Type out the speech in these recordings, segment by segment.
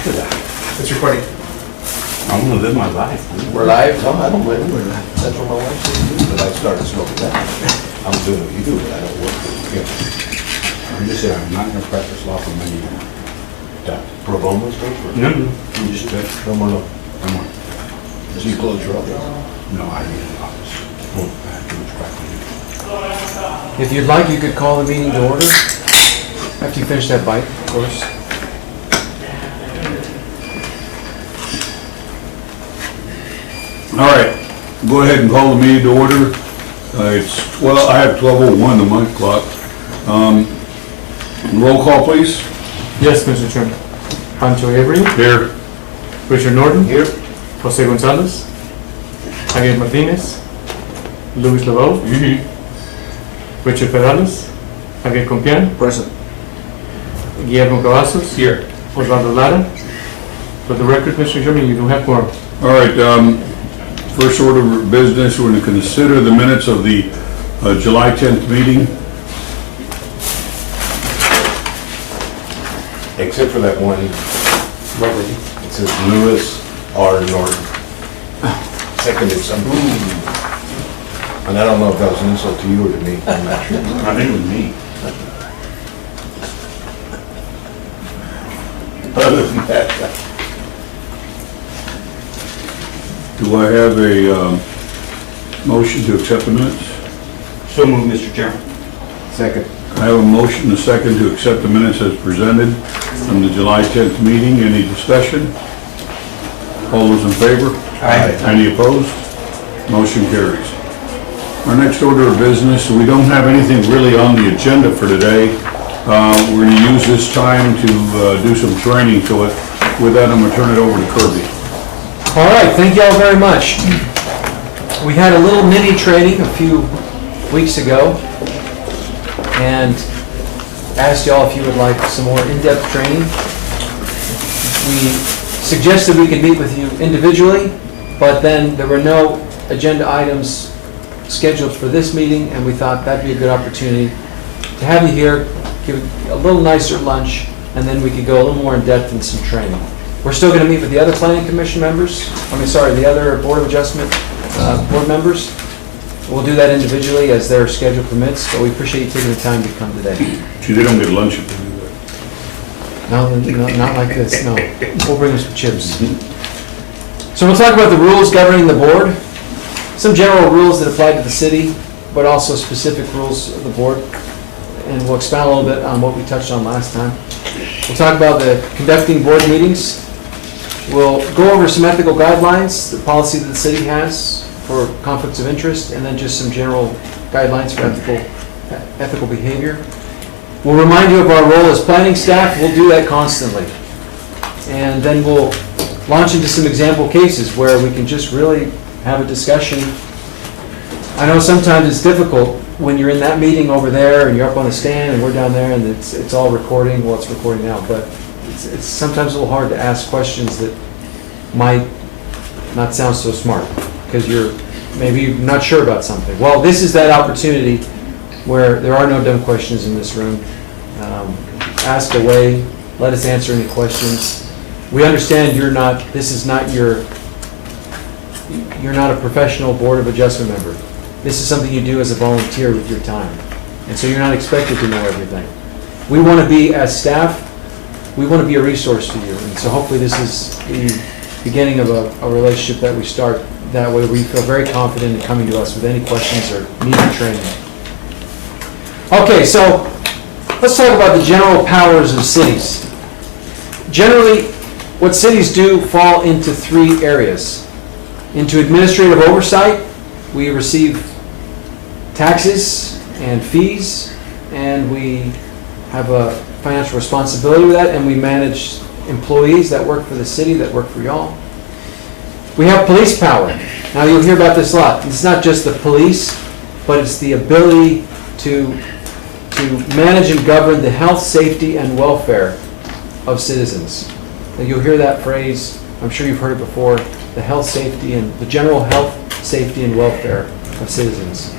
Look at that. It's recording. I want to live my life. We're live, Tom, I don't blame you. That's what my wife said to do, but I started smoking that. I'm doing what you do, but I don't work for you. I'm just saying, I'm not going to practice law for many years. Pro bono stuff? No, no. You just, no more, no. Come on. So you close your office? No, I need an office. I have too much practice. If you'd like, you could call the meeting to order after you finish that bite, of course. All right, go ahead and call the meeting to order. I have 12:01, the month clock. Roll call, please. Yes, Mr. Chairman. Pancho Avery, Here. Richard Norton, Here. Jose Gonzalez, Javier Martinez, Luis Laveau, Richard Perales, Javier Compián, Present. Guillermo Cavazos, Here. Osvaldo Lara. For the record, Mr. Chairman, you do have quorum. All right, first order of business, we're going to consider the minutes of the July 10th meeting. Except for that one, it says Lewis R. Norton. Seconded some. And I don't know if that was an insult to you or to me, I'm not sure. I think it was me. Other than that, Do I have a motion to accept the minutes? So moved, Mr. Chairman. second. I have a motion and a second to accept the minutes as presented from the July 10th meeting. Any discussion? All those in favor? Aye. Any opposed? Motion carries. Our next order of business, we don't have anything really on the agenda for today. We're going to use this time to do some training, so with that, I'm going to turn it over to Kirby. All right, thank you all very much. We had a little mini training a few weeks ago and asked y'all if you would like some more in-depth training. We suggested we could meet with you individually, but then there were no agenda items scheduled for this meeting, and we thought that'd be a good opportunity to have you here, give a little nicer lunch, and then we could go a little more in-depth in some training. We're still going to meet with the other planning commission members, the other board of adjustment board members. We'll do that individually as their schedule permits, but we appreciate you taking the time to come today. See, they don't get lunch if they do that. No, not like this, no. We'll bring them some chips. So we'll talk about the rules governing the board, some general rules that apply to the city, but also specific rules of the board. And we'll expound a little bit on what we touched on last time. We'll talk about the conducting board meetings. We'll go over some ethical guidelines, the policy that the city has for conflicts of interest, and then just some general guidelines for ethical behavior. We'll remind you of our role as planning staff. We'll do that constantly. And then we'll launch into some example cases where we can just really have a discussion. I know sometimes it's difficult when you're in that meeting over there and you're up on the stand and we're down there and it's all recording. Well, it's recording now, but it's sometimes a little hard to ask questions that might not sound so smart because you're maybe not sure about something. Well, this is that opportunity where there are no dumb questions in this room. Ask away. Let us answer any questions. We understand you're not a professional board of adjustment member. This is something you do as a volunteer with your time. And so you're not expected to know everything. We want to be, as staff, we want to be a resource to you. And so hopefully this is the beginning of a relationship that we start that way where you feel very confident in coming to us with any questions or needed training. Okay, so let's talk about the general powers of cities. Generally, what cities do fall into three areas. Into administrative oversight, we receive taxes and fees, and we have a financial responsibility with that, and we manage employees that work for the city, that work for y'all. We have police power. Now you'll hear about this a lot. It's not just the police, but it's the ability to manage and govern the health, safety, and welfare of citizens. Now you'll hear that phrase, I'm sure you've heard it before, the health, safety, and the general health, safety, and welfare of citizens.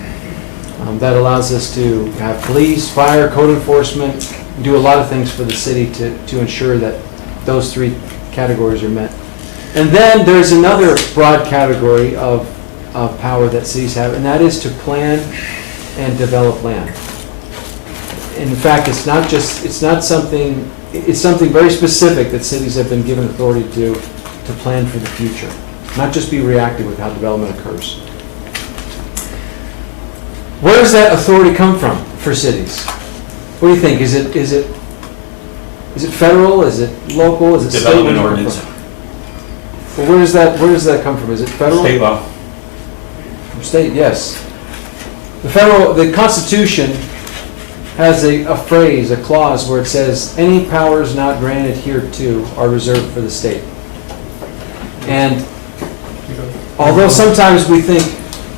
That allows us to have police, fire, code enforcement, do a lot of things for the city to ensure that those three categories are met. And then there's another broad category of power that cities have, and that is to plan and develop land. In fact, it's something very specific that cities have been given authority to plan for the future, not just be reactive with how development occurs. Where does that authority come from for cities? What do you think? Is it federal? Is it local? Is it state? Development ordinance. Well, where does that come from? Is it federal? State law. From state, yes. The Constitution has a phrase, a clause, where it says, any powers not granted hereto are reserved for the state. And although sometimes we think,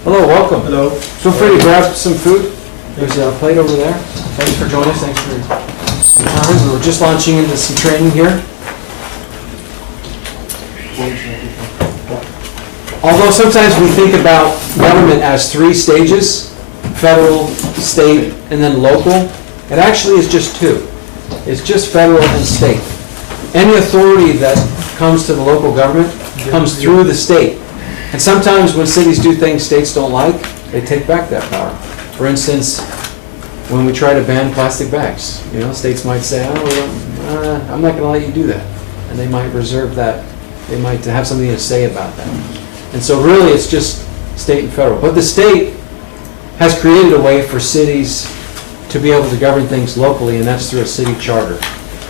hello, welcome. Hello. Feel free to grab some food. There's a plate over there. Thanks for joining us. Thanks for your time. We're just launching into some training here. Although sometimes we think about government as 3 stages, federal, state, and then local, it actually is just 2. It's just federal and state. Any authority that comes to the local government comes through the state. And sometimes when cities do things states don't like, they take back that power. For instance, when we try to ban plastic bags, states might say, I'm not going to let you do that. And they might reserve that. They might have something to say about that. And so really it's just state and federal. But the state has created a way for cities to be able to govern things locally, and that's through a city charter.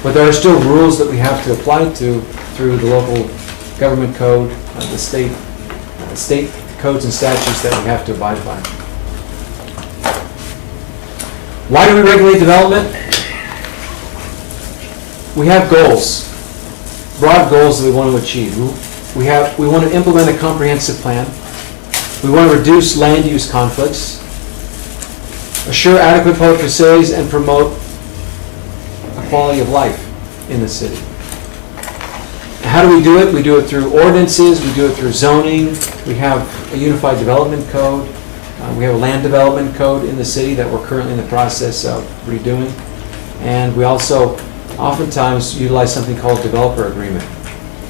But there are still rules that we have to apply to through the local government code, the state codes and statutes that we have to abide by. Why do we regulate development? We have goals, broad goals that we want to achieve. We want to implement a comprehensive plan. We want to reduce land use conflicts, assure adequate public facilities, and promote a quality of life in the city. How do we do it? We do it through ordinances, we do it through zoning, we have a unified development code, we have a land development code in the city that we're currently in the process of redoing, and we also oftentimes utilize something called developer agreement,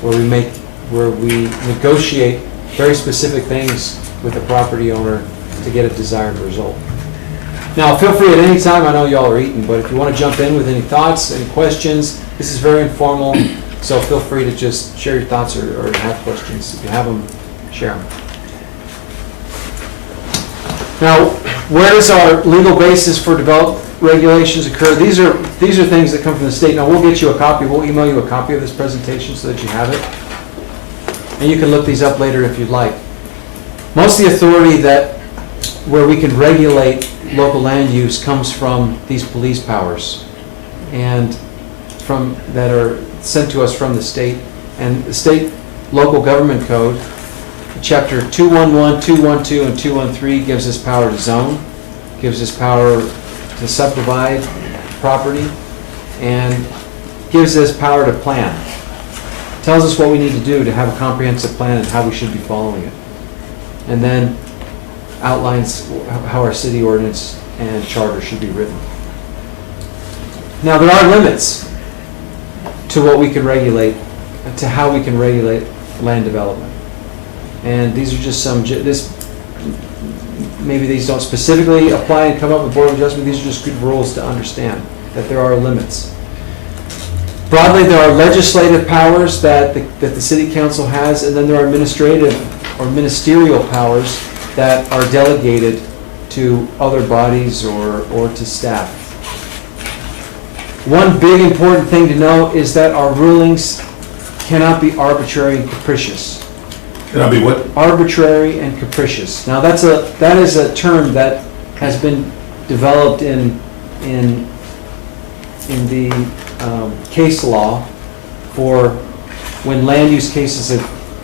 where we negotiate very specific things with the property owner to get a desired result. Now, feel free at any time, I know y'all are eating, but if you want to jump in with any thoughts, any questions, this is very informal, so feel free to just share your thoughts or have questions. If you have them, share them. Now, where does our legal basis for development regulations occur? These are things that come from the state. Now, we'll get you a copy. We'll email you a copy of this presentation so that you have it. And you can look these up later if you'd like. Most of the authority where we can regulate local land use comes from these police powers and that are sent to us from the state. And the state local government code, chapter 211, 212, and 213 gives us power to zone, gives us power to subdivide property, and gives us power to plan. Tells us what we need to do to have a comprehensive plan and how we should be following it. And then outlines how our city ordinance and charter should be written. Now, there are limits to what we can regulate, to how we can regulate land development. And these are just some, maybe these don't specifically apply and come up with Board of Adjustment. These are just good rules to understand that there are limits. Broadly, there are legislative powers that the City Council has, and then there are administrative or ministerial powers that are delegated to other bodies or to staff. One big important thing to know is that our rulings cannot be arbitrary and capricious. Cannot be what? Arbitrary and capricious. Now that is a term that has been developed in the case law for when land use cases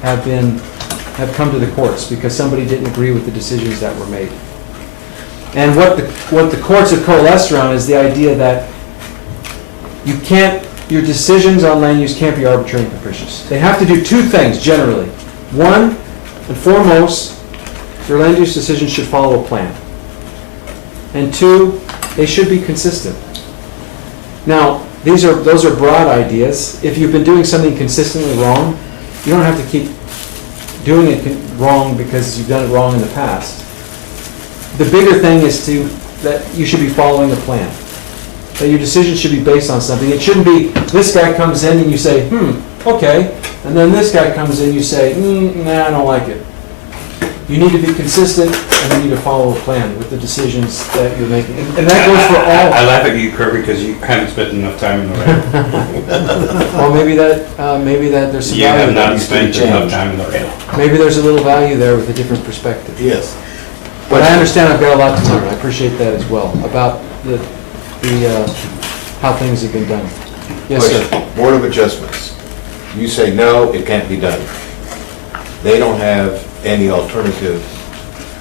have come to the courts because somebody didn't agree with the decisions that were made. And what the courts have coalesced around is the idea that your decisions on land use can't be arbitrary and capricious. They have to do 2 things generally. One and foremost, your land use decisions should follow a plan. And 2, they should be consistent. Now, those are broad ideas. If you've been doing something consistently wrong, you don't have to keep doing it wrong because you've done it wrong in the past. The bigger thing is that you should be following the plan. That your decision should be based on something. It shouldn't be, this guy comes in and you say, okay, and then this guy comes in, you say, nah, I don't like it. You need to be consistent, and you need to follow a plan with the decisions that you're making. And that goes for I all. laugh at you, Kurt, because you haven't spent enough time in Laredo. Well, maybe that there's some You have value. not needs to be spent enough changed. time in Laredo. Maybe there's a little value there with a different perspective. Yes. But I understand I've got a lot to learn. I appreciate that as well, about how things have been done. Yes, sir. Question. Board of Adjustments. You say, no, it can't be done. They don't have any alternative,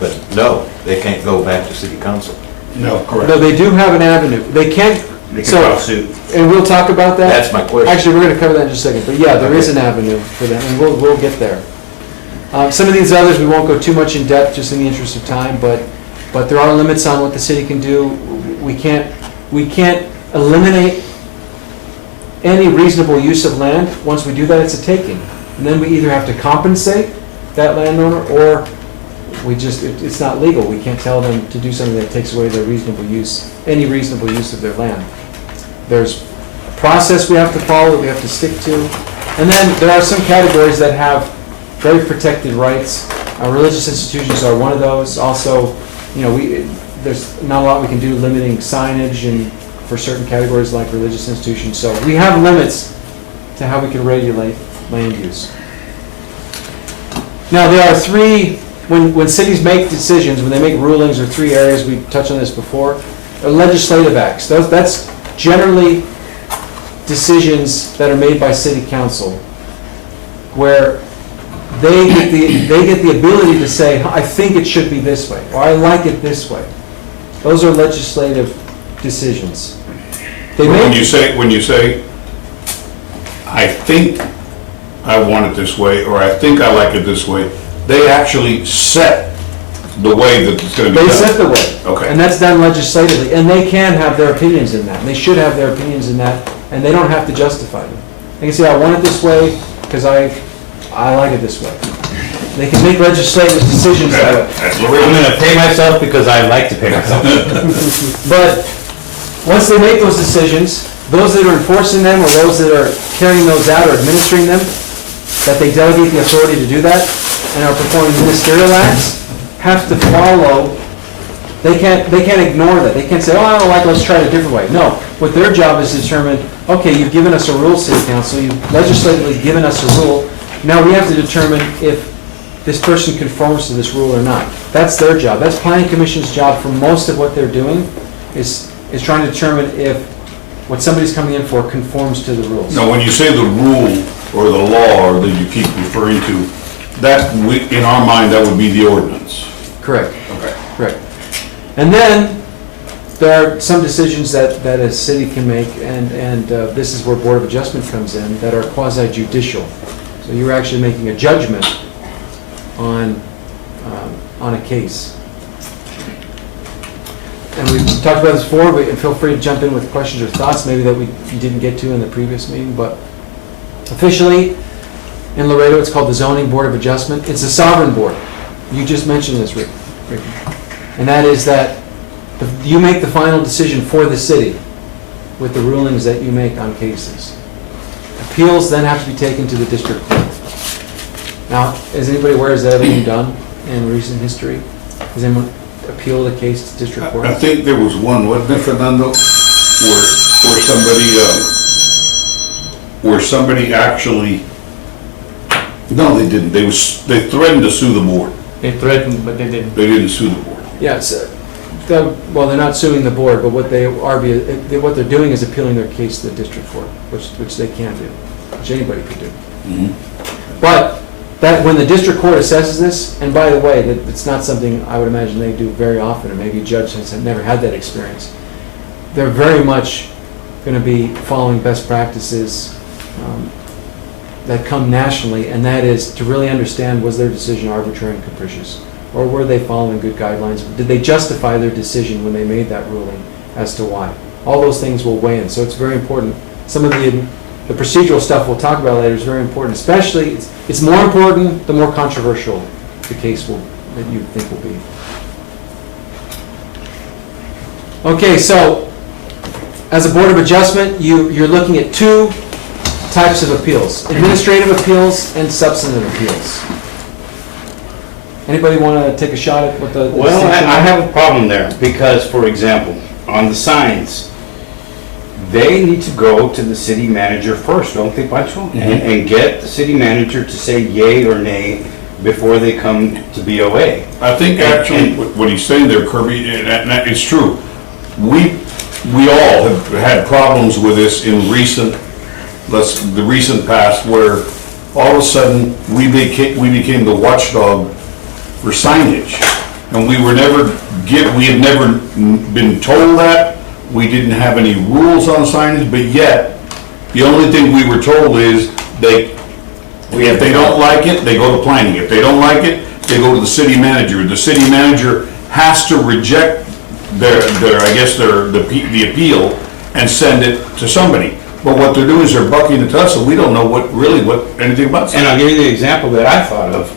but no, they can't go back to city council. No, correct. No, they do have an avenue. They can't, They can so, file suit. and we'll talk about that. That's my question. Actually, we're gonna cover that in just a second, but yeah, there is Okay. an avenue for them, and we'll get there. Some of these others, we won't go too much in depth, just in the interest of time, but there are limits on what the city can do. We can't eliminate any reasonable use of land. Once we do that, it's a taking. And then we either have to compensate that landowner, or it's not legal. We can't tell them to do something that takes away their reasonable use, any reasonable use of their land. There's a process we have to follow, that we have to stick to. And then there are some categories that have very protected rights. Religious institutions are one of those. Also, there's not a lot we can do limiting signage and for certain categories like religious institutions. So we have limits to how we can regulate land use. Now, there are three, when cities make decisions, when they make rulings, or three areas, we touched on this before, are legislative acts. That's generally decisions that are made by city council, where they get the ability to say, I think it should be this way, or I like it this way. Those are legislative decisions. When you say, I think I want it this way, or I think I like it this way, they actually set the way that it's gonna be done. They set the way. Okay. And that's done legislatively, and they can have their opinions in that, and they should have their opinions in that, and they don't have to justify them. They can say, I want it this way because I like it this way. They can make legislative decisions that way. That's I'm Laredo. gonna pay myself because I like to pay myself. But once they make those decisions, those that are enforcing them, or those that are carrying those out or administering them, that they delegate the authority to do that and are performing ministerial acts, have to follow. They can't ignore that. They can't say, oh, I don't like, let's try it a different way. No, what their job is to determine, okay, you've given us a rule, city council, you've legislatively given us a rule, now we have to determine if this person conforms to this rule or not. That's their job. That's planning commission's job for most of what they're doing, is trying to determine if what somebody's coming in for conforms to the rules. Now, when you say the rule or the law or that you keep referring to, that, in our mind, that would be the ordinance. Correct. Okay. Correct. And then, there are some decisions that a city can make, and this is where Board of Adjustment comes in, that are quasi-judicial. So you're actually making a judgment on a case. And we've talked about this before, and feel free to jump in with questions or thoughts maybe that you didn't get to in the previous meeting, but officially, in Laredo, it's called the Zoning Board of Adjustment. It's a sovereign board. You just mentioned this, Rick. And that is that you make the final decision for the city with the rulings that you make on cases. Appeals then have to be taken to the district court. Now, is anybody aware, has that ever been done in recent history? Has anyone appealed a case to district court? I think there was one, wasn't there, Fernando, where somebody actually, no, they didn't. They threatened to sue the board. They threatened, but they didn't. They didn't sue the board. Yes, well, they're not suing the board, but what they're doing is appealing their case to the district court, which they can do, which anybody could do. Mhm. But that, when the district court assesses this, and by the way, it's not something I would imagine they do very often, or maybe a judge has never had that experience, they're very much going to be following best practices that come nationally, and that is to really understand, was their decision arbitrary and capricious? Or were they following good guidelines? Did they justify their decision when they made that ruling as to why? All those things will weigh in. So it's very important some of the procedural stuff we'll talk about later is very important, especially, it's more important the more controversial the case that you think will be. Okay, so as a Board of Adjustment, you're looking at two types of appeals, administrative appeals and substantive appeals. Anybody want to take a shot at what the Well, distinction I is? have a problem there, because, for example, on the signs, they need to go to the city manager first, don't they, Pancho? And get the city manager to say yay or nay before they come to BOA. I think actually what he's saying there, Kirby, and that is true. We all have had problems with this in the recent past, where all of a sudden we became the watchdog for signage, and we had never been told that. We didn't have any rules on signage, but yet the only thing we were told is if they don't like it, they go to planning. If they don't like it, they go to the city manager. The city manager has to reject the appeal and send it to somebody. But what they're doing is they're bucking it to us, and we don't know anything about And it. I'll give you the example that I thought of,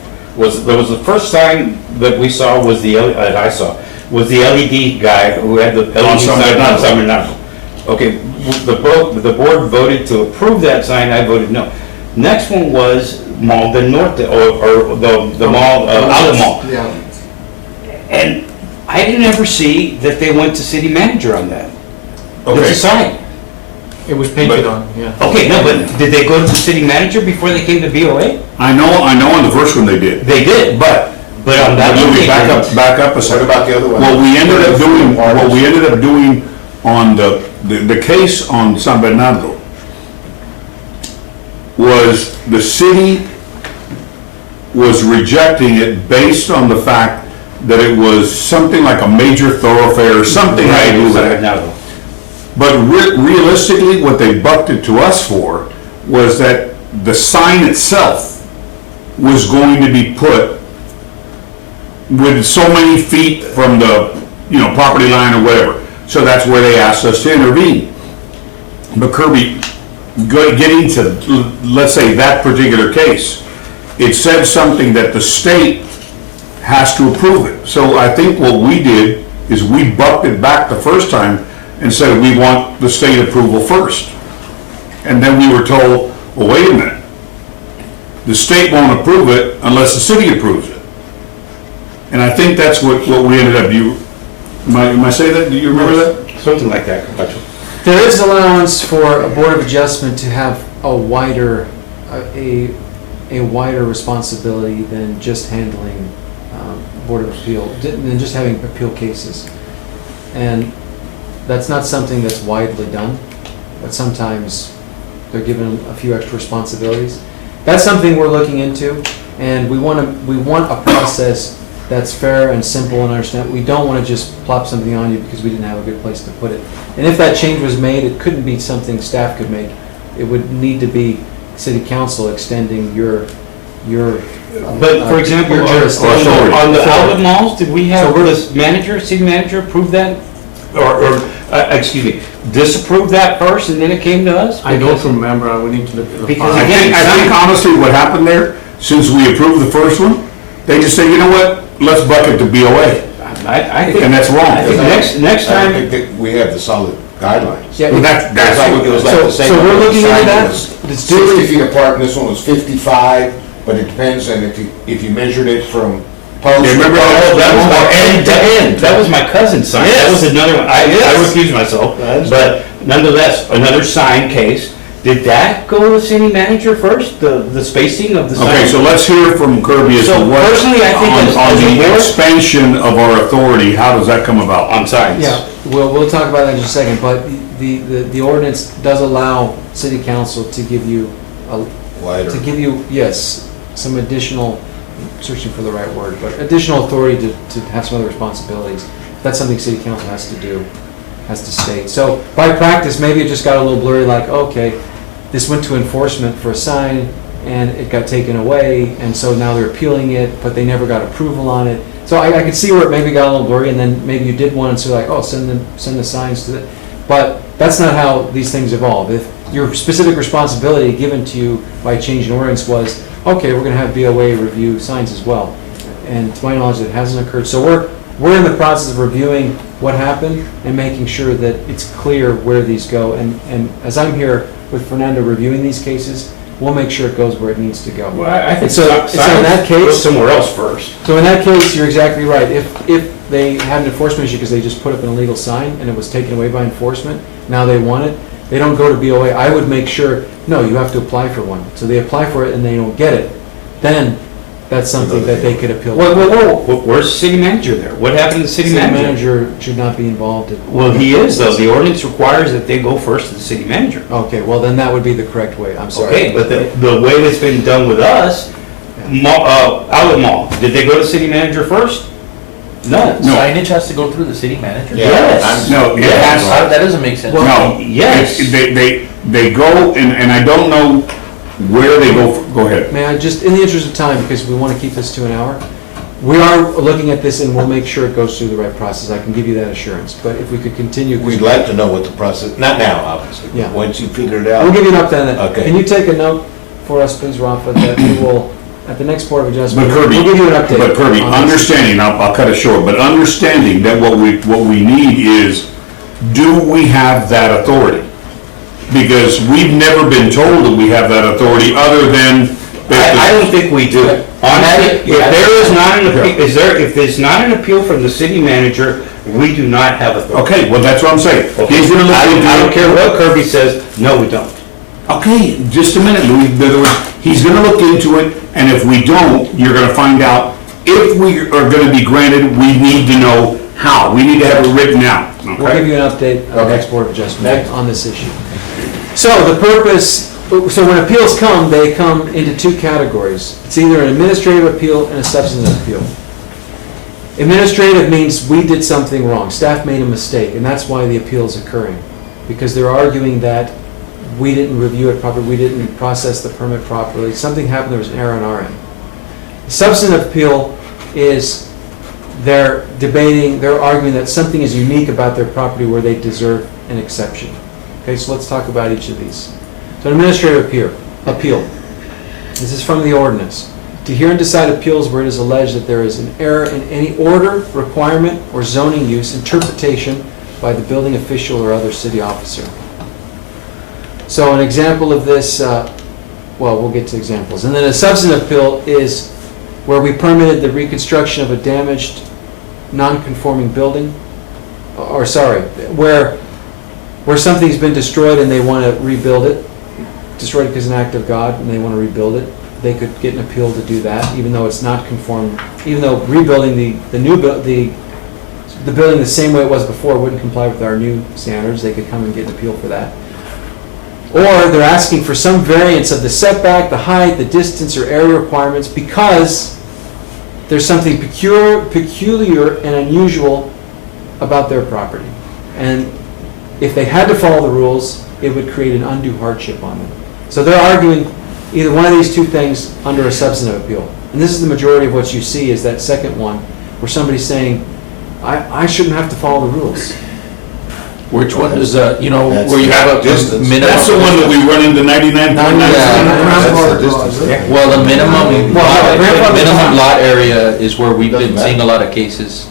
there was the first sign that we saw was the LED guy who had the LED sign on San Bernardo. Okay, the board voted to approve that sign, I voted no. Next one was Mall del Norte, or the mall, Outlet Mall. Yeah. And I didn't ever see that they went to city manager on that. It's Okay. a sign. It was painted on, yeah. Okay, no, but did they go to the city manager before they came to BOA? I know on the first one they did. They did, but on that one they didn't. Back up a second. What about the other one? What we ended up doing on the case on San Bernardo was the city was rejecting it based on the fact that it was something like a major thoroughfare or something had to do with it. No. But realistically, what they bucked it to us for was that the sign itself was going to be put with so many feet from the, property line or whatever. So that's where they asked us to intervene. But Kirby, getting to, let's say, that particular case, it said something that the state has to approve it. So I think what we did is we bucked it back the first time and said we want the state approval first. And then we were told, well, wait a minute. The state won't approve it unless the city approves it. And I think that's what we ended up, am I saying that? Do you remember that? Something like that. There is allowance for a Board of Adjustment to have a wider responsibility than just handling Board of Appeal, than just having appeal cases. And that's not something that's widely done, but sometimes they're given a few extra responsibilities. That's something we're looking into, and we want a process that's fair and simple and understand. We don't want to just plop something on you because we didn't have a good place to put it. And if that change was made, it couldn't be something staff could make. It would need to be city council extending your But for example, your jurisdiction. on the outlet malls, did we have So we're- the city manager approve that? Or excuse me, disapprove that first and then it came to us? I don't remember, I would need to look at the Because file. I think honestly what happened there, since we approved the first one, they just said, you know what, let's buck it to BOA. I think. And that's wrong. I think next I don't time, think that we have the solid guidelines. Yeah, Well, that's It was like So- the same. so we're looking into sign that? was Let's 60 do it. feet apart, and this one was 55, but it depends, and if you measured it from post. Yeah, remember to post, oh, that was my end to end. That was my cousin's sign. That was another one. I recused myself. But nonetheless, another sign case. Did that go to the city manager first, the spacing of the sign? Okay, so let's hear from Kirby as to So what, personally, I think as on a the board- expansion of our authority, how does that come about? On signs. Yeah, we'll talk about that in just a second, but the ordinance does allow city council to give you, Wider. yes, some additional, searching for the right word, but additional authority to have some other responsibilities. That's something city council has to do, has to state. So by practice, maybe it just got a little blurry, like, okay, this went to enforcement for a sign, and it got taken away, and so now they're appealing it, but they never got approval on it. So I could see where it maybe got a little blurry, and then maybe you did one, and so like, oh, send the signs to the, but that's not how these things evolve. your specific responsibility given to you by change in ordinance was, okay, we're gonna have BOA review signs as well. And to my knowledge, it hasn't occurred. So we're in the process of reviewing what happened and making sure that it's clear where these go. And as I'm here with Fernando reviewing these cases, we'll make sure it goes where it needs to go. Well, I think So in that go case, somewhere else first. so in that case, you're exactly right. If they had an enforcement issue because they just put up an illegal sign and it was taken away by enforcement, now they want it, they don't go to BOA, I would make sure, no, you have to apply for one. So they apply for it and they don't get it, then that's something that they could appeal. Whoa, where's the city manager there? What happened to the city City manager? manager should not be involved in. Well, he is though. The ordinance requires that they go first to the city manager. Okay, well, then that would be the correct way, I'm sorry. Okay, but the way that's been done with us, Outlet Mall, did they go to city manager first? No. Signage has to go through the city manager? Yes. No, it Yes. has, That doesn't make sense. no. Yes. They go, and I don't know where they go, go ahead. May I just, in the interest of time, because we want to keep this to an hour, we are looking at this and we'll make sure it goes through the right process. I can give you that assurance, but if we could continue. We'd like to know what the process, not now, obviously, Yeah. but once you figure it out. We'll give you an update on that. Okay. Can you take a note for us, please, Rafa, that we will, at the next Board of Adjustment, But Kirby, we'll give you an update. but Kirby, on this. understanding, I'll cut it short, but understanding that what we need is, do we have that authority? Because we've never been told that we have that authority, other than. I don't think we do. Honestly, if there is not an appeal, if there's not an appeal from the city manager, we do not have authority. Okay, well, that's what I'm saying. He's gonna look I into don't it. care what Kirby says, no, we don't. Okay, just a minute, Louis. In other words, he's gonna look into it, and if we don't, you're gonna find out. If we are gonna be granted, we need to know how. We need to have it written out, We'll give okay? you an update on the Okay. next Board of Adjustment on this issue. So the purpose, so when appeals come, they come into two categories. It's either an administrative appeal and a substantive appeal. Administrative means we did something wrong, staff made a mistake, and that's why the appeal is occurring. Because they're arguing that we didn't review it properly, we didn't process the permit properly, something happened, there was an error on our end. Substantive appeal is they're debating, they're arguing that something is unique about their property where they deserve an exception. Okay, so let's talk about each of these. So an administrative appeal. This is from the ordinance. To hear and decide appeals where it is alleged that there is an error in any order, requirement, or zoning use, interpretation by the building official or other city officer. So an example of this, well, we'll get to examples. And then a substantive appeal is where we permitted the reconstruction of a damaged, non-conforming building, or sorry, where something's been destroyed and they want to rebuild it, destroyed because it's an act of God and they want to rebuild it, they could get an appeal to do that, even though it's not conform, even though rebuilding the building the same way it was before wouldn't comply with our new standards, they could come and get an appeal for that. Or they're asking for some variance of the setback, the height, the distance, or area requirements because there's something peculiar and unusual about their property. And if they had to follow the rules, it would create an undue hardship on them. So they're arguing either one of these two things under a substantive appeal. And this is the majority of what you see is that second one, where somebody's saying, I shouldn't have to follow the rules. Which one is, where you That's have a distance. minimum? That's the one that we run into 99.9. That's the distance. Well, the minimum, minimum lot area is where we've been Doesn't seeing a lot of cases,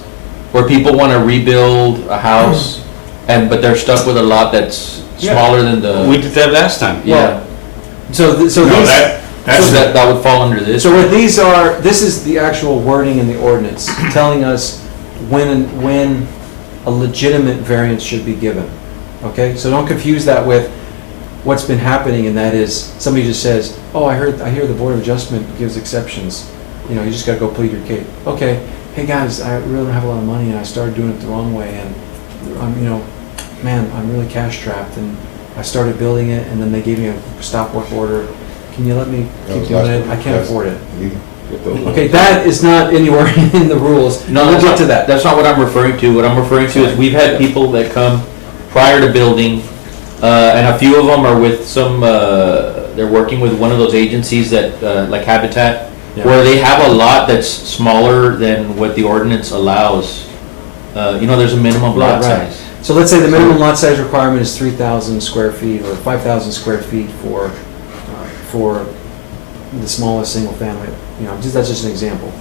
where people want to rebuild a house, but they're stuck with a lot that's smaller than We the, did that last time. yeah. So No, these, that's, So that would fall under this. so what these are, this is the actual wording in the ordinance, telling us when a legitimate variance should be given. Okay, so don't confuse that with what's been happening, and that is, somebody just says, oh, I hear the Board of Adjustment gives exceptions. You know, you just gotta go plead your case. Okay, hey guys, I really don't have a lot of money, and I started doing it the wrong way, and I'm really cash strapped, and I started building it, and then they gave me a stop work order. Can you let me keep doing it? I can't afford it. Okay, that is not anywhere in the rules. No, We'll that's get not, to that. that's not what I'm referring to. What I'm referring to is we've had people that come prior to building, and a few of them are with some, they're working with one of those agencies that, like Habitat, Yeah. where they have a lot that's smaller than what the ordinance allows. There's a minimum lot Right. size. So let's say the minimum lot size requirement is 3,000 square feet or 5,000 square feet for the smallest single family, that's just an example.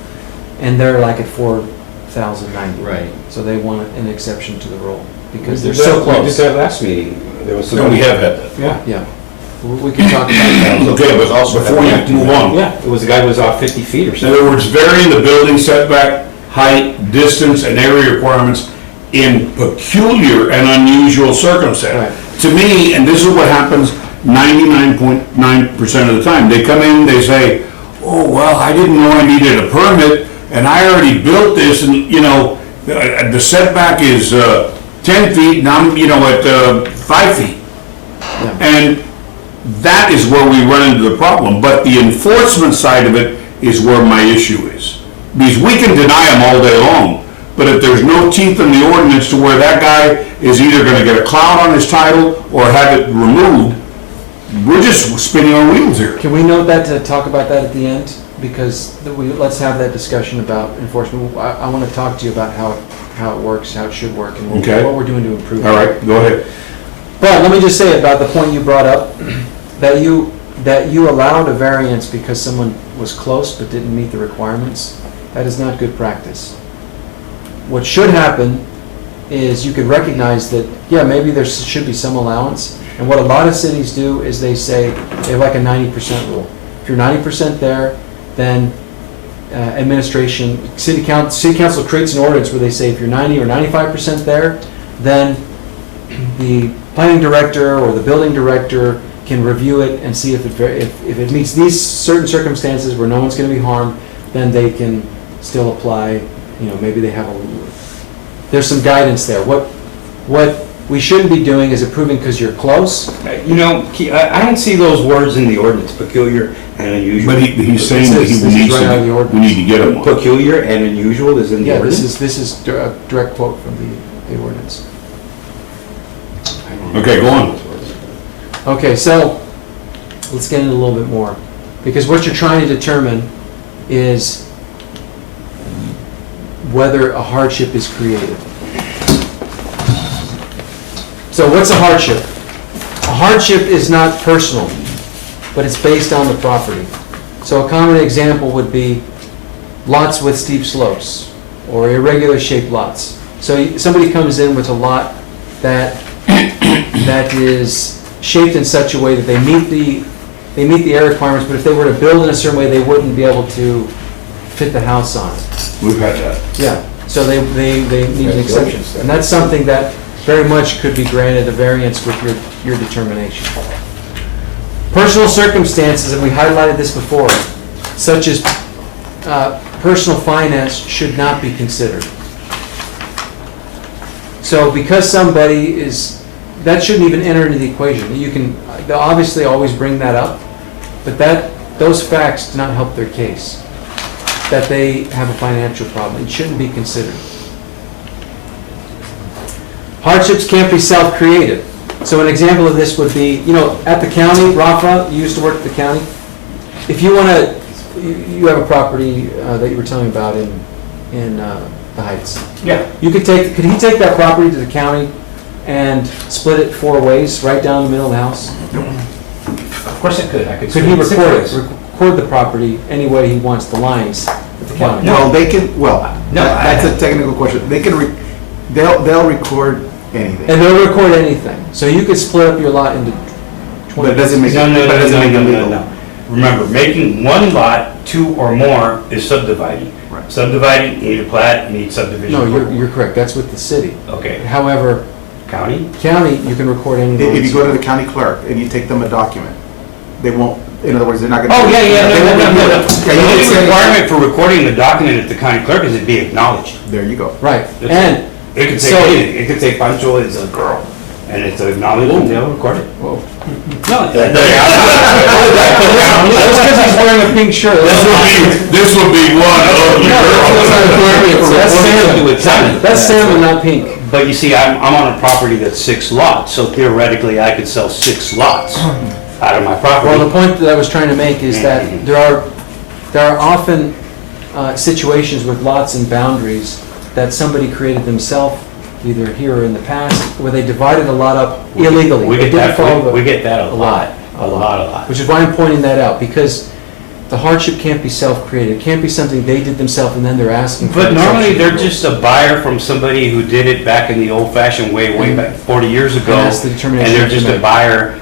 And they're like at 4,090. Right. So they want an exception to the rule because We they're did so that- We did close. that last meeting. There was No, some. we have had that. Yeah. Yeah, we can talk about that. Okay, but also before you move on. Yeah, it was, the guy was off 50 feet or In something. other words, varying the building setback, height, distance, and area requirements in peculiar and unusual circumstances. To me, and this is what happens 99.9% of the time, they come in, they say, oh, well, I didn't know I needed a permit, and I already built this, and, the setback is 10 feet, and I'm, at 5 feet. Yeah. And that is where we run into the problem, but the enforcement side of it is where my issue is. Because we can deny them all day long, but if there's no teeth in the ordinance to where that guy is either gonna get a cloud on his title or have it removed, we're just spinning our wheels here. Can we note that to talk about that at the end? Because let's have that discussion about enforcement. I want to talk to you about how it works, how it should work, and Okay. what we're doing to improve it. All right, go ahead. But let me just say about the point you brought up, that you allowed a variance because someone was close but didn't meet the requirements. That is not good practice. What should happen is you could recognize that, yeah, maybe there should be some allowance. And what a lot of cities do is they say, they have like a 90% rule. If you're 90% there, then administration, city council creates an ordinance where they say if you're 90 or 95% there, then the planning director or the building director can review it and see if it meets these certain circumstances where no one's going to be harmed, then they can still apply, maybe they have there's some guidance there. What we shouldn't be doing is approving because you're close. I don't see those words in the ordinance, peculiar and unusual. But he's saying that This is right out of the we ordinance. need to get him one. Peculiar and unusual is in the Yeah, ordinance? this is a direct quote from the ordinance. Okay, go on. Okay, so let's get into a little bit more. Because what you're trying to determine is whether a hardship is created. So what's a hardship? A hardship is not personal, but it's based on the property. So a common example would be lots with steep slopes or irregular shaped lots. So somebody comes in with a lot that is shaped in such a way that they meet the air requirements, but if they were to build in a certain way, they wouldn't be able to fit the house on it. We've had that. Yeah, so they need an exception. And that's something that very much could be granted a variance with your determination. Personal circumstances, and we highlighted this before, such as personal finance should not be considered. So because somebody that shouldn't even enter into the equation. They'll obviously always bring that up, but those facts do not help their case, that they have a financial problem. It shouldn't be considered. Hardships can't be self-created. So an example of this would be, at the county, Rafa, you used to work at the county. If you you have a property that you were telling me about in the Heights. Yeah. Could he take that property to the county and split it 4 ways, right down the middle of the house? Of course I could. Could he record the property any way he wants, the lines at the county? Well, they can, well, No, that's a technical question. They can, they'll record anything. And they'll record anything. So you could split up your lot into 20. But it doesn't make, No, no, but it no, doesn't no, make no, it no, legal. no. Remember, making one lot, 2 or more, is subdividing. Right. Subdividing, you need a plat, you need subdivision. No, approval. you're correct. That's with the city. Okay, However, county? county, you can record any If you lines. go to the county clerk and you take them a document, they won't, in other words, they're not gonna. Oh, yeah, yeah, they no, won't no, no, review no. it. The Yeah, you can only say- requirement for recording the document at the county clerk is it be acknowledged. There you go. Right. That's And It could say So- anything, it could say Pancho is a girl, and it's acknowledged and they'll record it. Whoa. No, That's because he's wearing a pink shirt. This will be one of the That's salmon. That's salmon, not pink. But you see, I'm on a property that's 6 lots, so theoretically I could sell 6 lots out of my Well, the property. point that I was trying to make is that there are often situations with lots and boundaries that somebody created themselves either here or in the past, where they divided a lot up illegally. We They get didn't follow that, the- we get that a lot, a a lot. lot. Which is why I'm pointing that out, because the hardship can't be self-created. It can't be something they did themselves and then they're asking for. But normally, exception they're rules. just a buyer from somebody who did it back in the old-fashioned way back 40 years ago. And that's the determination And they're you just a make. buyer,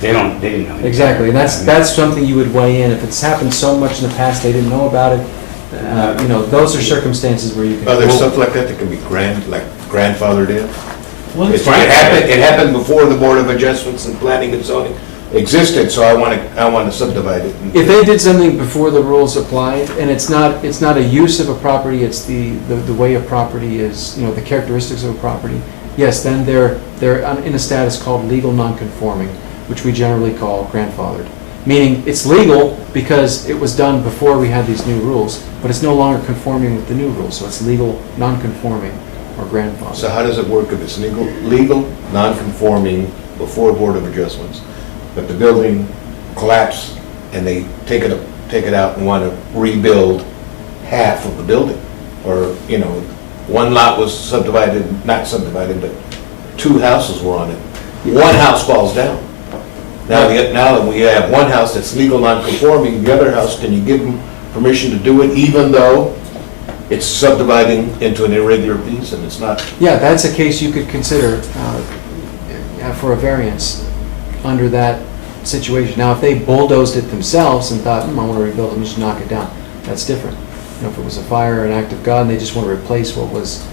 they didn't know. Exactly, and that's something you would weigh in. If it's happened so much in the past, they didn't know about it, those are circumstances where you can. Are there stuff like that that can be grandfathered in? Well, It happened before the Board of Adjustments and Planning and Zoning existed, so I want to subdivide it. If they did something before the rules applied, and it's not a use of a property, it's the way a property is, the characteristics of a property, yes, then they're in a status called legal nonconforming, which we generally call grandfathered. Meaning, it's legal because it was done before we had these new rules, but it's no longer conforming with the new rules, so it's legal nonconforming or grandfathered. So how does it work if it's legal, non-conforming before Board of Adjustments, but the building collapsed and they take it out and want to rebuild half of the building? Or, one lot was not subdivided, but 2 houses were on it. One house falls down. Now that we have one house that's legal non-conforming, the other house, can you give them permission to do it even though it's subdividing into an irregular piece and it's not? Yeah, that's a case you could consider for a variance under that situation. Now, if they bulldozed it themselves and thought, I want to rebuild it, just knock it down, that's different. If it was a fire or an act of God and they just want to replace what was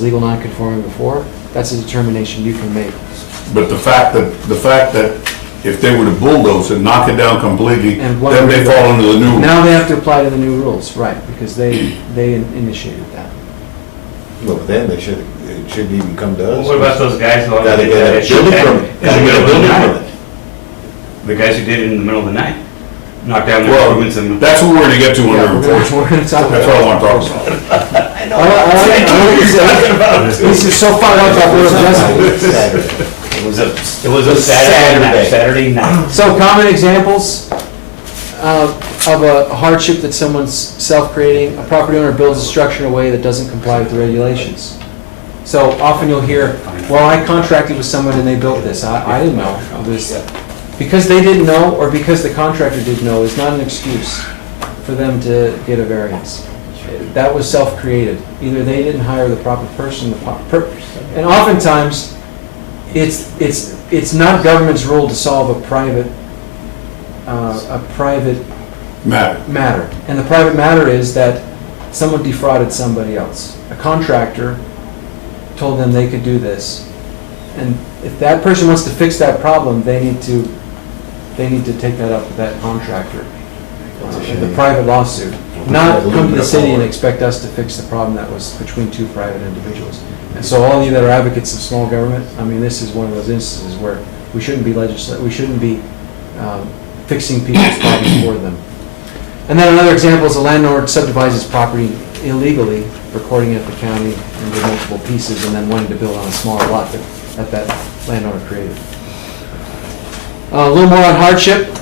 legal non-conforming before, that's a determination you can make. But the fact that if they were to bulldoze it, knock it down completely, And then they fall under the new. Now they have to apply to the new rules, right, because they initiated that. Well, then it shouldn't even come to us. What about those guys who Gotta did get that a at building Showtime permit. in the Gotta get middle a of the building night? permit. The guys who did it in the middle of the night, knocked down their Well, improvements and. that's what we're gonna get to Yeah, under we're enforcement. gonna talk about That's what I want to talk about. This is so far out that we're adjusting. It was a Saturday night. So common examples of a hardship that someone's self-creating, a property owner builds a structure in a way that doesn't comply with the regulations. So often you'll hear, well, I contracted with someone and they built this. I didn't know. Because they didn't know or because the contractor didn't know is not an excuse for them to get a variance. That was self-created. Either they didn't hire the proper person, and oftentimes, it's not government's role to solve a private matter. And the private matter is that someone defrauded somebody else. A contractor told them they could do this. And if that person wants to fix that problem, they need to take that up with that contractor. The private lawsuit. Not come to the city and expect us to fix the problem that was between 2 private individuals. And so all of you that are advocates of small government, this is one of those instances where we shouldn't be fixing people's problems for them. And then another example is a landlord subdivides his property illegally, recording it at the county into multiple pieces, and then wanting to build on a smaller lot that landowner created. A little more on hardship.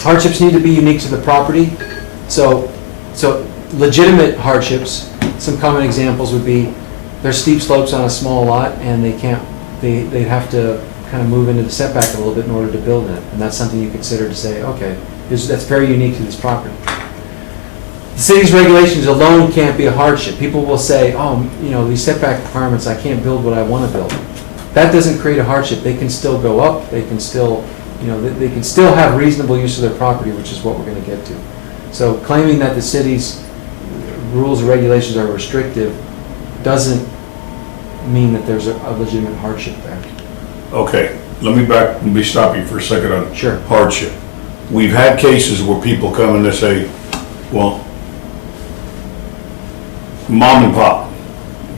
Hardships need to be unique to the property. So legitimate hardships, some common examples would be there's steep slopes on a small lot and they'd have to kind of move into the setback a little bit in order to build in it. And that's something you consider to say, okay, that's very unique to this property. The city's regulations alone can't be a hardship. People will say, these setback requirements, I can't build what I want to build. That doesn't create a hardship. They can still go up, they can still have reasonable use of their property, which is what we're going to get to. So claiming that the city's rules and regulations are restrictive doesn't mean that there's a legitimate hardship there. Okay, let me stop you for a second on Sure. hardship. We've had cases where people come and they say, well, mom and pop,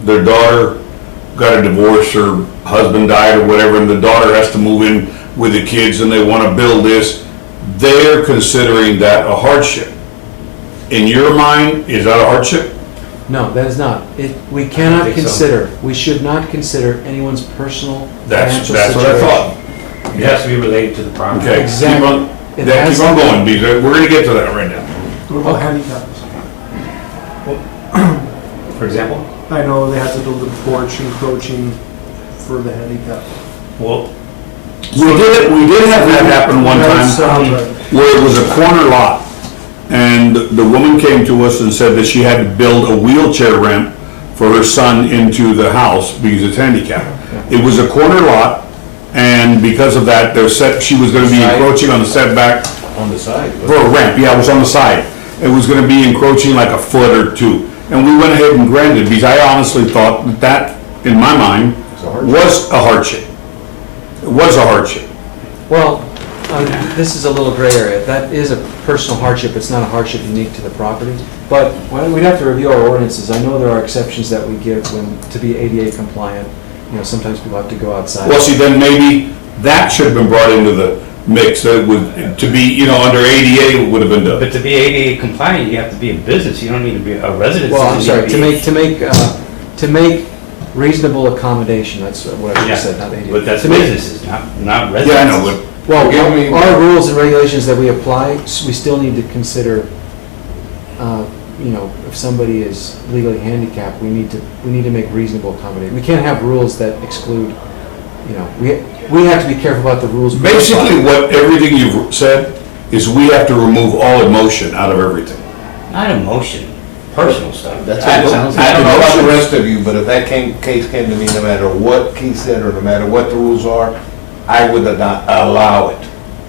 their daughter got a divorce, her husband died or whatever, and the daughter has to move in with the kids and they want to build this. They're considering that a hardship. In your mind, is that a hardship? No, that is not. We cannot consider, we should not consider anyone's personal financial That's what I situation. thought. It has to be related to the property. Okay, Exactly. It has keep on to be. going, because we're gonna get to that right now. What about handicaps? For example? I know they had to build a porch encroaching for the handicap. Well, We did have that happen one time, where it was a corner lot, and the woman came to us and said that she had to build a wheelchair ramp for her son into the house because it's handicapped. It was a corner lot, and because of that, she was gonna be encroaching on the setback On the side. for a ramp, yeah, it was on the side. It was gonna be encroaching like a foot or two. And we went ahead and granted, because I honestly thought that that, in my mind, was a hardship. It was a hardship. Well, this is a little gray area. That is a personal hardship. It's not a hardship unique to the property. But we'd have to review our ordinances. I know there are exceptions that we give when, to be ADA compliant. You know, sometimes people have to go outside. Well, see, then maybe that should have been brought into the mix, that would, to be, you know, under ADA would have been done. but to be ADA compliant, you have to be in business, you don't need to be a resident. Well, I'm sorry, to make reasonable accommodation, that's what I Yeah, should have said, not ADA. but that's To make- businesses, not residents. Yeah, I know, but Well, Give me- our rules and regulations that we apply, we still need to consider, you know, if somebody is legally handicapped, we need to make reasonable accommodation. We can't have rules that exclude, you know, we have to be careful about the rules. we basically apply. what everything you've said is we have to remove all emotion out of everything. Not emotion, personal stuff. That's I what it sounds I like. don't know about the rest of you, but if that case came to me, no matter what Keith said, or no matter what the rules are, I would not allow it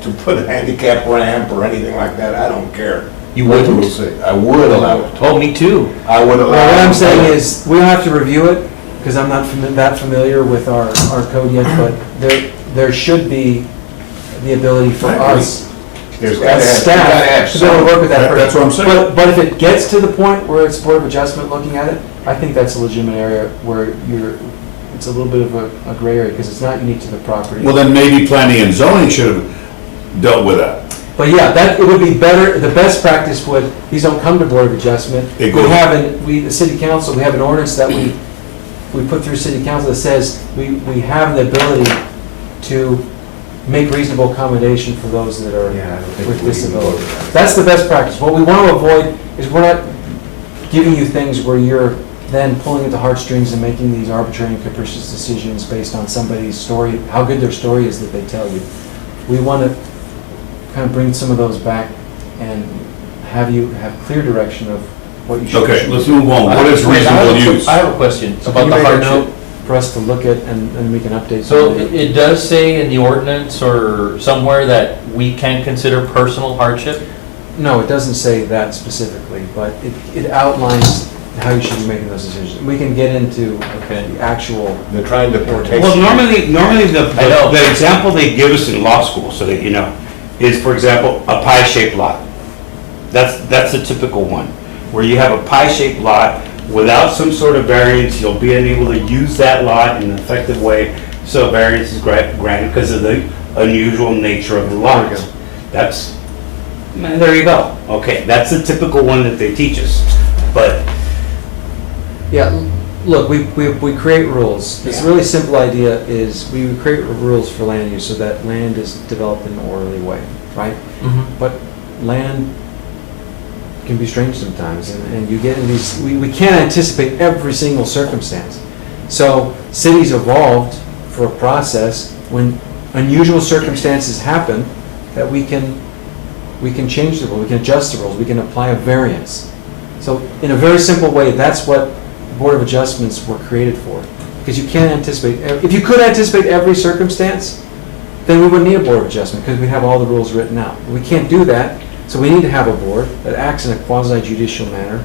to put a handicap ramp or anything like that, I don't care. You what the wouldn't? rules say. I would allow it. Oh, me too. I would allow it. Well, what I'm saying is, we'll have to review it, because I'm not that familiar with our code yet, but there should be the ability for I agree. us, There's gotta as have, staff, to be able to work with that person. That's what I'm saying. But if it gets to the point where it's Board of Adjustment looking at it, I think that's a legitimate area where it's a little bit of a gray area, because it's not unique to the property. Well, then maybe planning and zoning should have dealt with that. But yeah, it would be better, the best practice would, these don't come to Board of Adjustment. They go- The city council, we have an ordinance that we put through city council that says we have the ability to make reasonable accommodation for those that are Yeah, I don't think with we even disability. voted on it. That's the best practice. What we want to avoid is we're not giving you things where you're then pulling at the heartstrings and making these arbitrary and capricious decisions based on somebody's story, how good their story is that they tell you. We want to kind of bring some of those back and have you have clear direction of what you should. Okay, let's move on. What is Wait, reasonable use? I have a question So about can the you make a hardship. note for us to look at and we can update? So some of it does say in the ordinance or somewhere that we can consider personal hardship? No, it doesn't say that specifically, but it outlines how you should be making those decisions. We can get into Okay. the actual, They're trying to protect. Well, you. normally I know. the example they give us in law school, so that you know, is, for example, a pie-shaped lot. That's a typical one, where you have a pie-shaped lot without some sort of variance, you'll be unable to use that lot in an effective way, so variance is granted because of the unusual nature of the lot. There you go. That's, man, there you go. Okay, that's the typical one that they teach us, but yeah, look, we create rules. This Yeah. really simple idea is we create rules for land use so that land is developed in an orderly way, right? But land can be strange sometimes, and you get in these, we can't anticipate every single circumstance. So cities evolved for a process when unusual circumstances happen that we can change the rules, we can adjust the rules, we can apply a variance. So in a very simple way, that's what Board of Adjustments were created for. Because you can't anticipate, if you could anticipate every circumstance, then we wouldn't need a Board of Adjustment because we'd have all the rules written out. We can't do that, so we need to have a board that acts in a quasi-judicial manner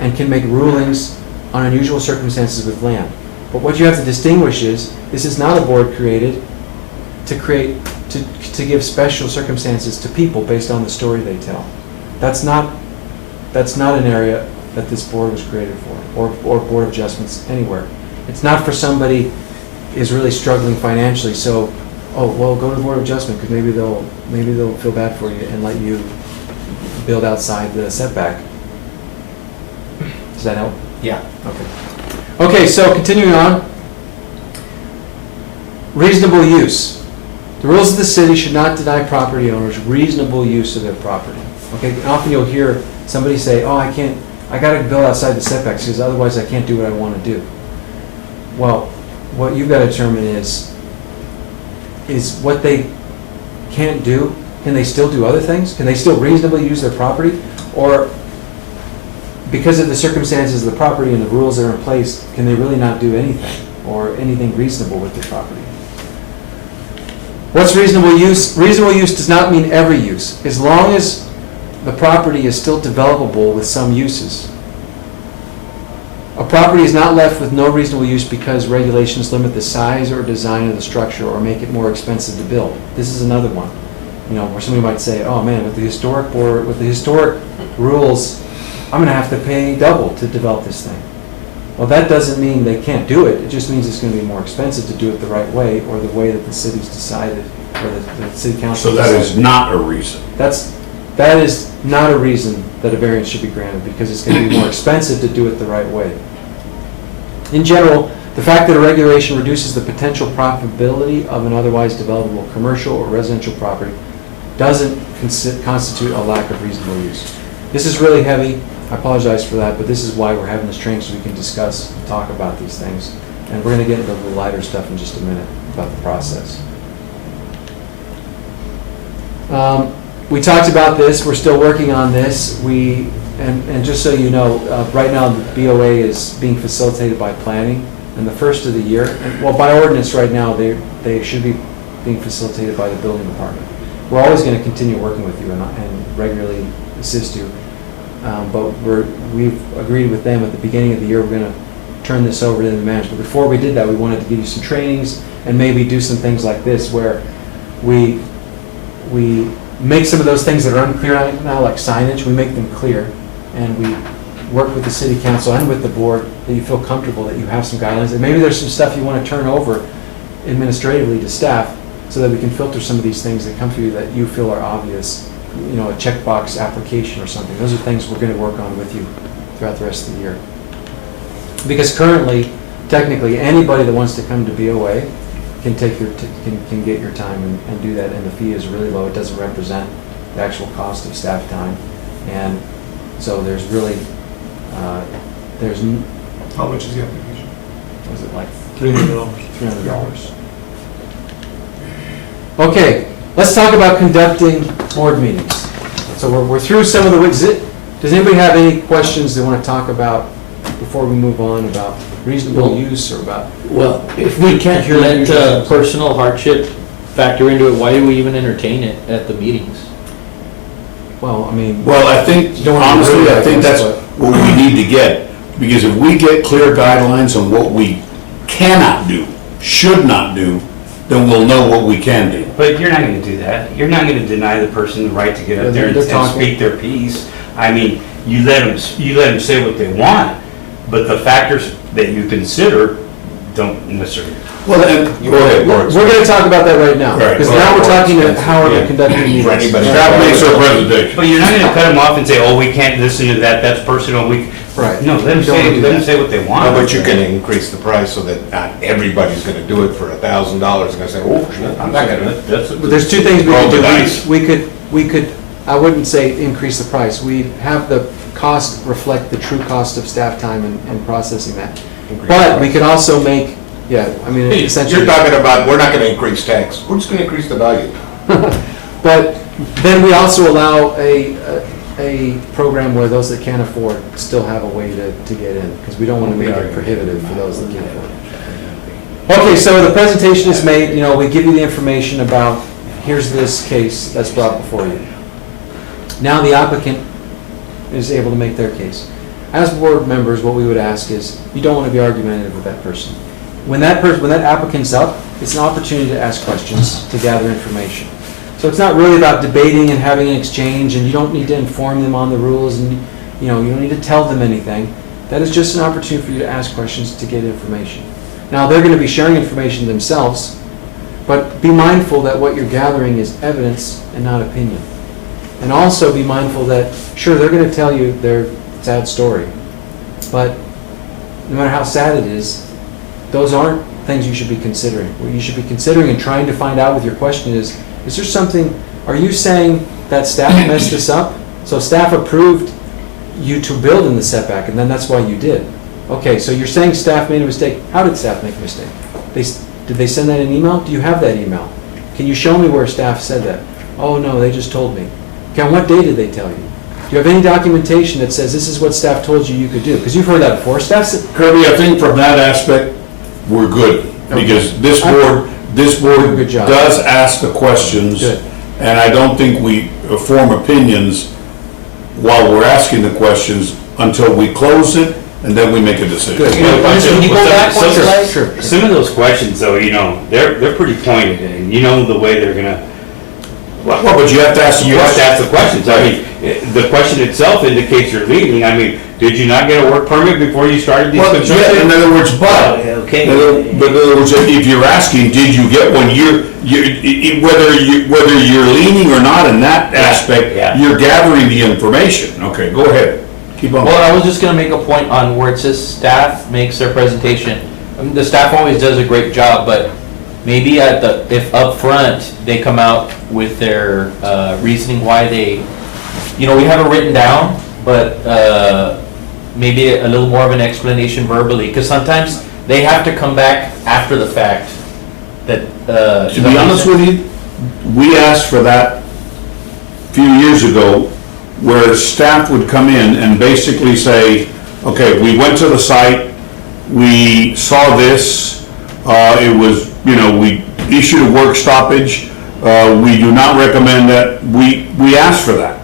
and can make rulings on unusual circumstances with land. But what you have to distinguish is, this is not a board created to give special circumstances to people based on the story they tell. That's not an area that this board was created for, or Board of Adjustments anywhere. It's not for somebody is really struggling financially, so, oh, well, go to the Board of Adjustment, because maybe they'll feel bad for you and let you build outside the setback. Does that help? Yeah. Okay. Okay, so continuing on. Reasonable use. The rules of the city should not deny property owners reasonable use of their property. Okay, and often you'll hear somebody say, oh, I I gotta build outside the setbacks, because otherwise I can't do what I wanna do. Well, what you've gotta determine is what they can't do, can they still do other things? Can they still reasonably use their property? Or because of the circumstances of the property and the rules that are in place, can they really not do anything or anything reasonable with their property? What's reasonable use? Reasonable use does not mean every use, as long as the property is still developable with some uses. A property is not left with no reasonable use because regulations limit the size or design of the structure or make it more expensive to build. This is another one, where somebody might say, oh man, with the historic board, with the historic rules, I'm gonna have to pay double to develop this thing. Well, that doesn't mean they can't do it, it just means it's gonna be more expensive to do it the right way, or the way that the city's decided, or the city council So that decided. is not a reason. That is not a reason that a variance should be granted, because it's gonna be more expensive to do it the right way. In general, the fact that a regulation reduces the potential profitability of an otherwise developable commercial or residential property doesn't constitute a lack of reasonable use. This is really heavy, I apologize for that, but this is why we're having this training, so we can discuss and talk about these things. And we're gonna get into the lighter stuff in just a minute about the process. We talked about this, we're still working on this. And just so you know, right now the BOA is being facilitated by planning, and the first of the year, by ordinance right now, they should be being facilitated by the building department. We're always going to continue working with you and regularly assist you, but we've agreed with them at the beginning of the year, we're going to turn this over to the management. Before we did that, we wanted to give you some trainings and maybe do some things like this, where we make some of those things that are unclear right now, like signage, we make them clear. And we work with the city council and with the board that you feel comfortable, that you have some guidelines. And maybe there's some stuff you want to turn over administratively to staff, so that we can filter some of these things that come to you that you feel are obvious, a checkbox application or something. Those are things we're going to work on with you throughout the rest of the year. Because currently, technically, anybody that wants to come to BOA can take can get your time and do that, and the fee is really low. It doesn't represent the actual cost of staff time. And so there's really, How much is the application? was it like $300. $300? Okay, let's talk about conducting board meetings. So we're through some of the, does anybody have any questions they want to talk about before we move on, about reasonable Well- use or about? Well, if we can't let personal hardship factor into it, why do we even entertain it at the meetings? Well, I mean. Well, I think, Don't wanna be honestly, rude, I think guess, that's what we need to get, because if we get clear guidelines on what we cannot do, should not do, then we'll know what we can do. But you're not gonna do that. You're not gonna deny the person the right to get Yeah, up there they're and talking. speak their piece. I mean, you let them say what they want, but the factors that you consider don't necessarily. Well, then, go ahead, We're Mark. going to talk about that right now, Right. because now we're talking Well, about how are we yeah. conducting meetings. For anybody. That makes our presentation. But you're not gonna cut them off and say, oh, we can't listen to that, that's personal, Right. No, let them You don't wanna do let them that. say what they want. How about you can increase the price so that not everybody's gonna do it for $1,000, and gonna say, oh, shit, I'm not gonna. But there's two things we Roll could the do. dice. We could, I wouldn't say increase the price. We have the cost reflect the true cost of staff time and processing that. But we could also make, I mean, essentially. You're talking about, we're not gonna increase tax, we're just gonna increase the value. But then we also allow a program where those that can't afford still have a way to get in, because we don't want to make it prohibitive for those that can't afford. Okay, so the presentation is made, we give you the information about, here's this case that's brought before you. Now the applicant is able to make their case. As board members, what we would ask is, you don't want to be argumentative with that person. When that applicant's up, it's an opportunity to ask questions, to gather information. So it's not really about debating and having an exchange, and you don't need to inform them on the rules, and you don't need to tell them anything. That is just an opportunity for you to ask questions to get information. Now, they're going to be sharing information themselves, but be mindful that what you're gathering is evidence and not opinion. And also be mindful that, sure, they're going to tell you their sad story, but no matter how sad it is, those aren't things you should be considering. What you should be considering and trying to find out with your question is there something, are you saying that staff messed this up? So staff approved you to build in the setback, and then that's why you did. Okay, so you're saying staff made a mistake. How did staff make a mistake? Did they send that in email? Do you have that email? Can you show me where staff said that? Oh, no, they just told me. Okay, on what day did they tell you? Do you have any documentation that says this is what staff told you could do? Because you've heard that before. Staff said, Kirby, I think from that aspect, we're good, because this board Good job. does ask the questions, Good. and I don't think we form opinions while we're asking the questions until we close it, and then we make a decision. Good. Can you go back one slide? Sure. Some of those questions, though, they're pretty pointed, and the way they're gonna, Well, but you have to ask the you have to question. ask the questions. I mean, the question itself indicates you're leaving. I mean, did you not get a work permit before you started these Well, yeah, construction? in other words, but, Okay. but in other words, if you're asking, did you get one, whether you're leaning or not in that aspect, yeah. you're gathering the information. Okay, go ahead, keep on. Well, I was just gonna make a point on where it says staff makes their presentation. The staff always does a great job, but maybe if up front, they come out with their reasoning why they, we have it written down, but maybe a little more of an explanation verbally, because sometimes they have to come back after the fact that. To be honest with you, we asked for that a few years ago, where staff would come in and basically say, okay, we went to the site, we saw this, it was, we issued a work stoppage, we do not recommend that, we asked for that.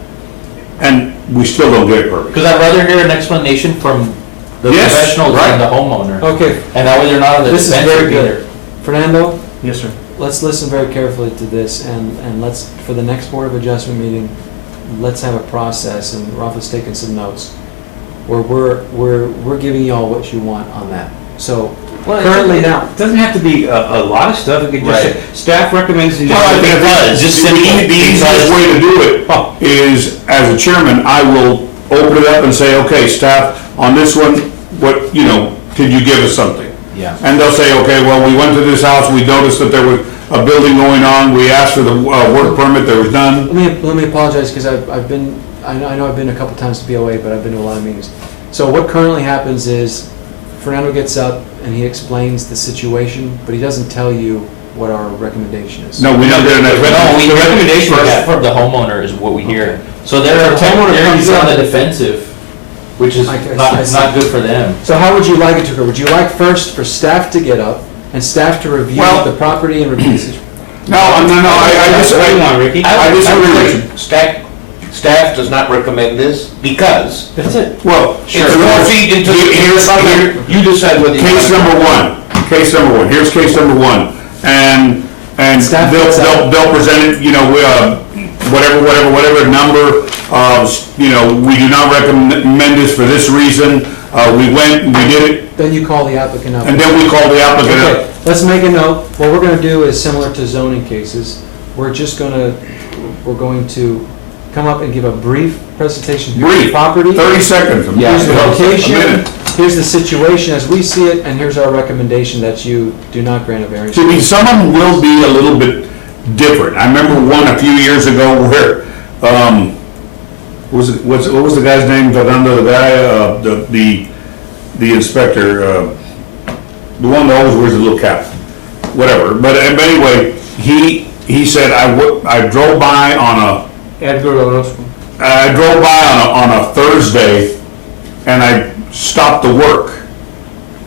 And we still don't get it perfect. Because I'd rather hear an explanation from the Yes, professionals right. than the homeowner. Okay, And that way they're not on the this is defensive very either. good. Fernando, Yes, sir. let's listen very carefully to this, and let's, for the next Board of Adjustment meeting, let's have a process, and Rafa's taking some notes, where we're giving you all what you want on that. So, currently now, It doesn't have to be a lot of stuff. It could just say, staff recommends. Well, I think it does, just simple. The easiest way to do it is, as a chairman, I will open it up and say, okay, staff, on this one, what, can you give us something? Yeah. And they'll say, okay, well, we went to this house, we noticed that there was a building going on, we asked for the work permit, there was none. let me apologize, because I've been, I know I've been a couple times to BOA, but I've been to a lot of meetings. So what currently happens is, Fernando gets up and he explains the situation, but he doesn't tell you what our recommendation is. No, we don't get an No, explanation. the recommendation first from the homeowner is what we hear. So they're homeowner comes on the in. defensive, which is I see. not good for them. So how would you like it to occur? Would you like first for staff to get up and staff to review Well- the property and review the situation? No, I just, What do you want, Ricky? I disagree with you. Staff does not recommend this because That's it. Well, it's 4 feet into the. You decide whether you. Case number one, here's case number one, and Staff gets out. they'll present it, whatever number, we do not recommend this for this reason, we went, we did it, Then you call the applicant up. and then we call the applicant Okay, up. let's make a note. What we're gonna do is similar to zoning cases. We're going to come up and give a brief presentation. Here's the Brief, property. 30 seconds. Here's the A location, minute. here's the situation as we see it, and here's our recommendation that you do not grant a variance. I mean, some of them will be a little bit different. I remember one a few years ago where, what was the guy's name, Fernando, the guy, the inspector, the one that always wears a little cap, whatever. But anyway, he said, I drove by on Edgar Orozco. a Thursday, and I stopped the work.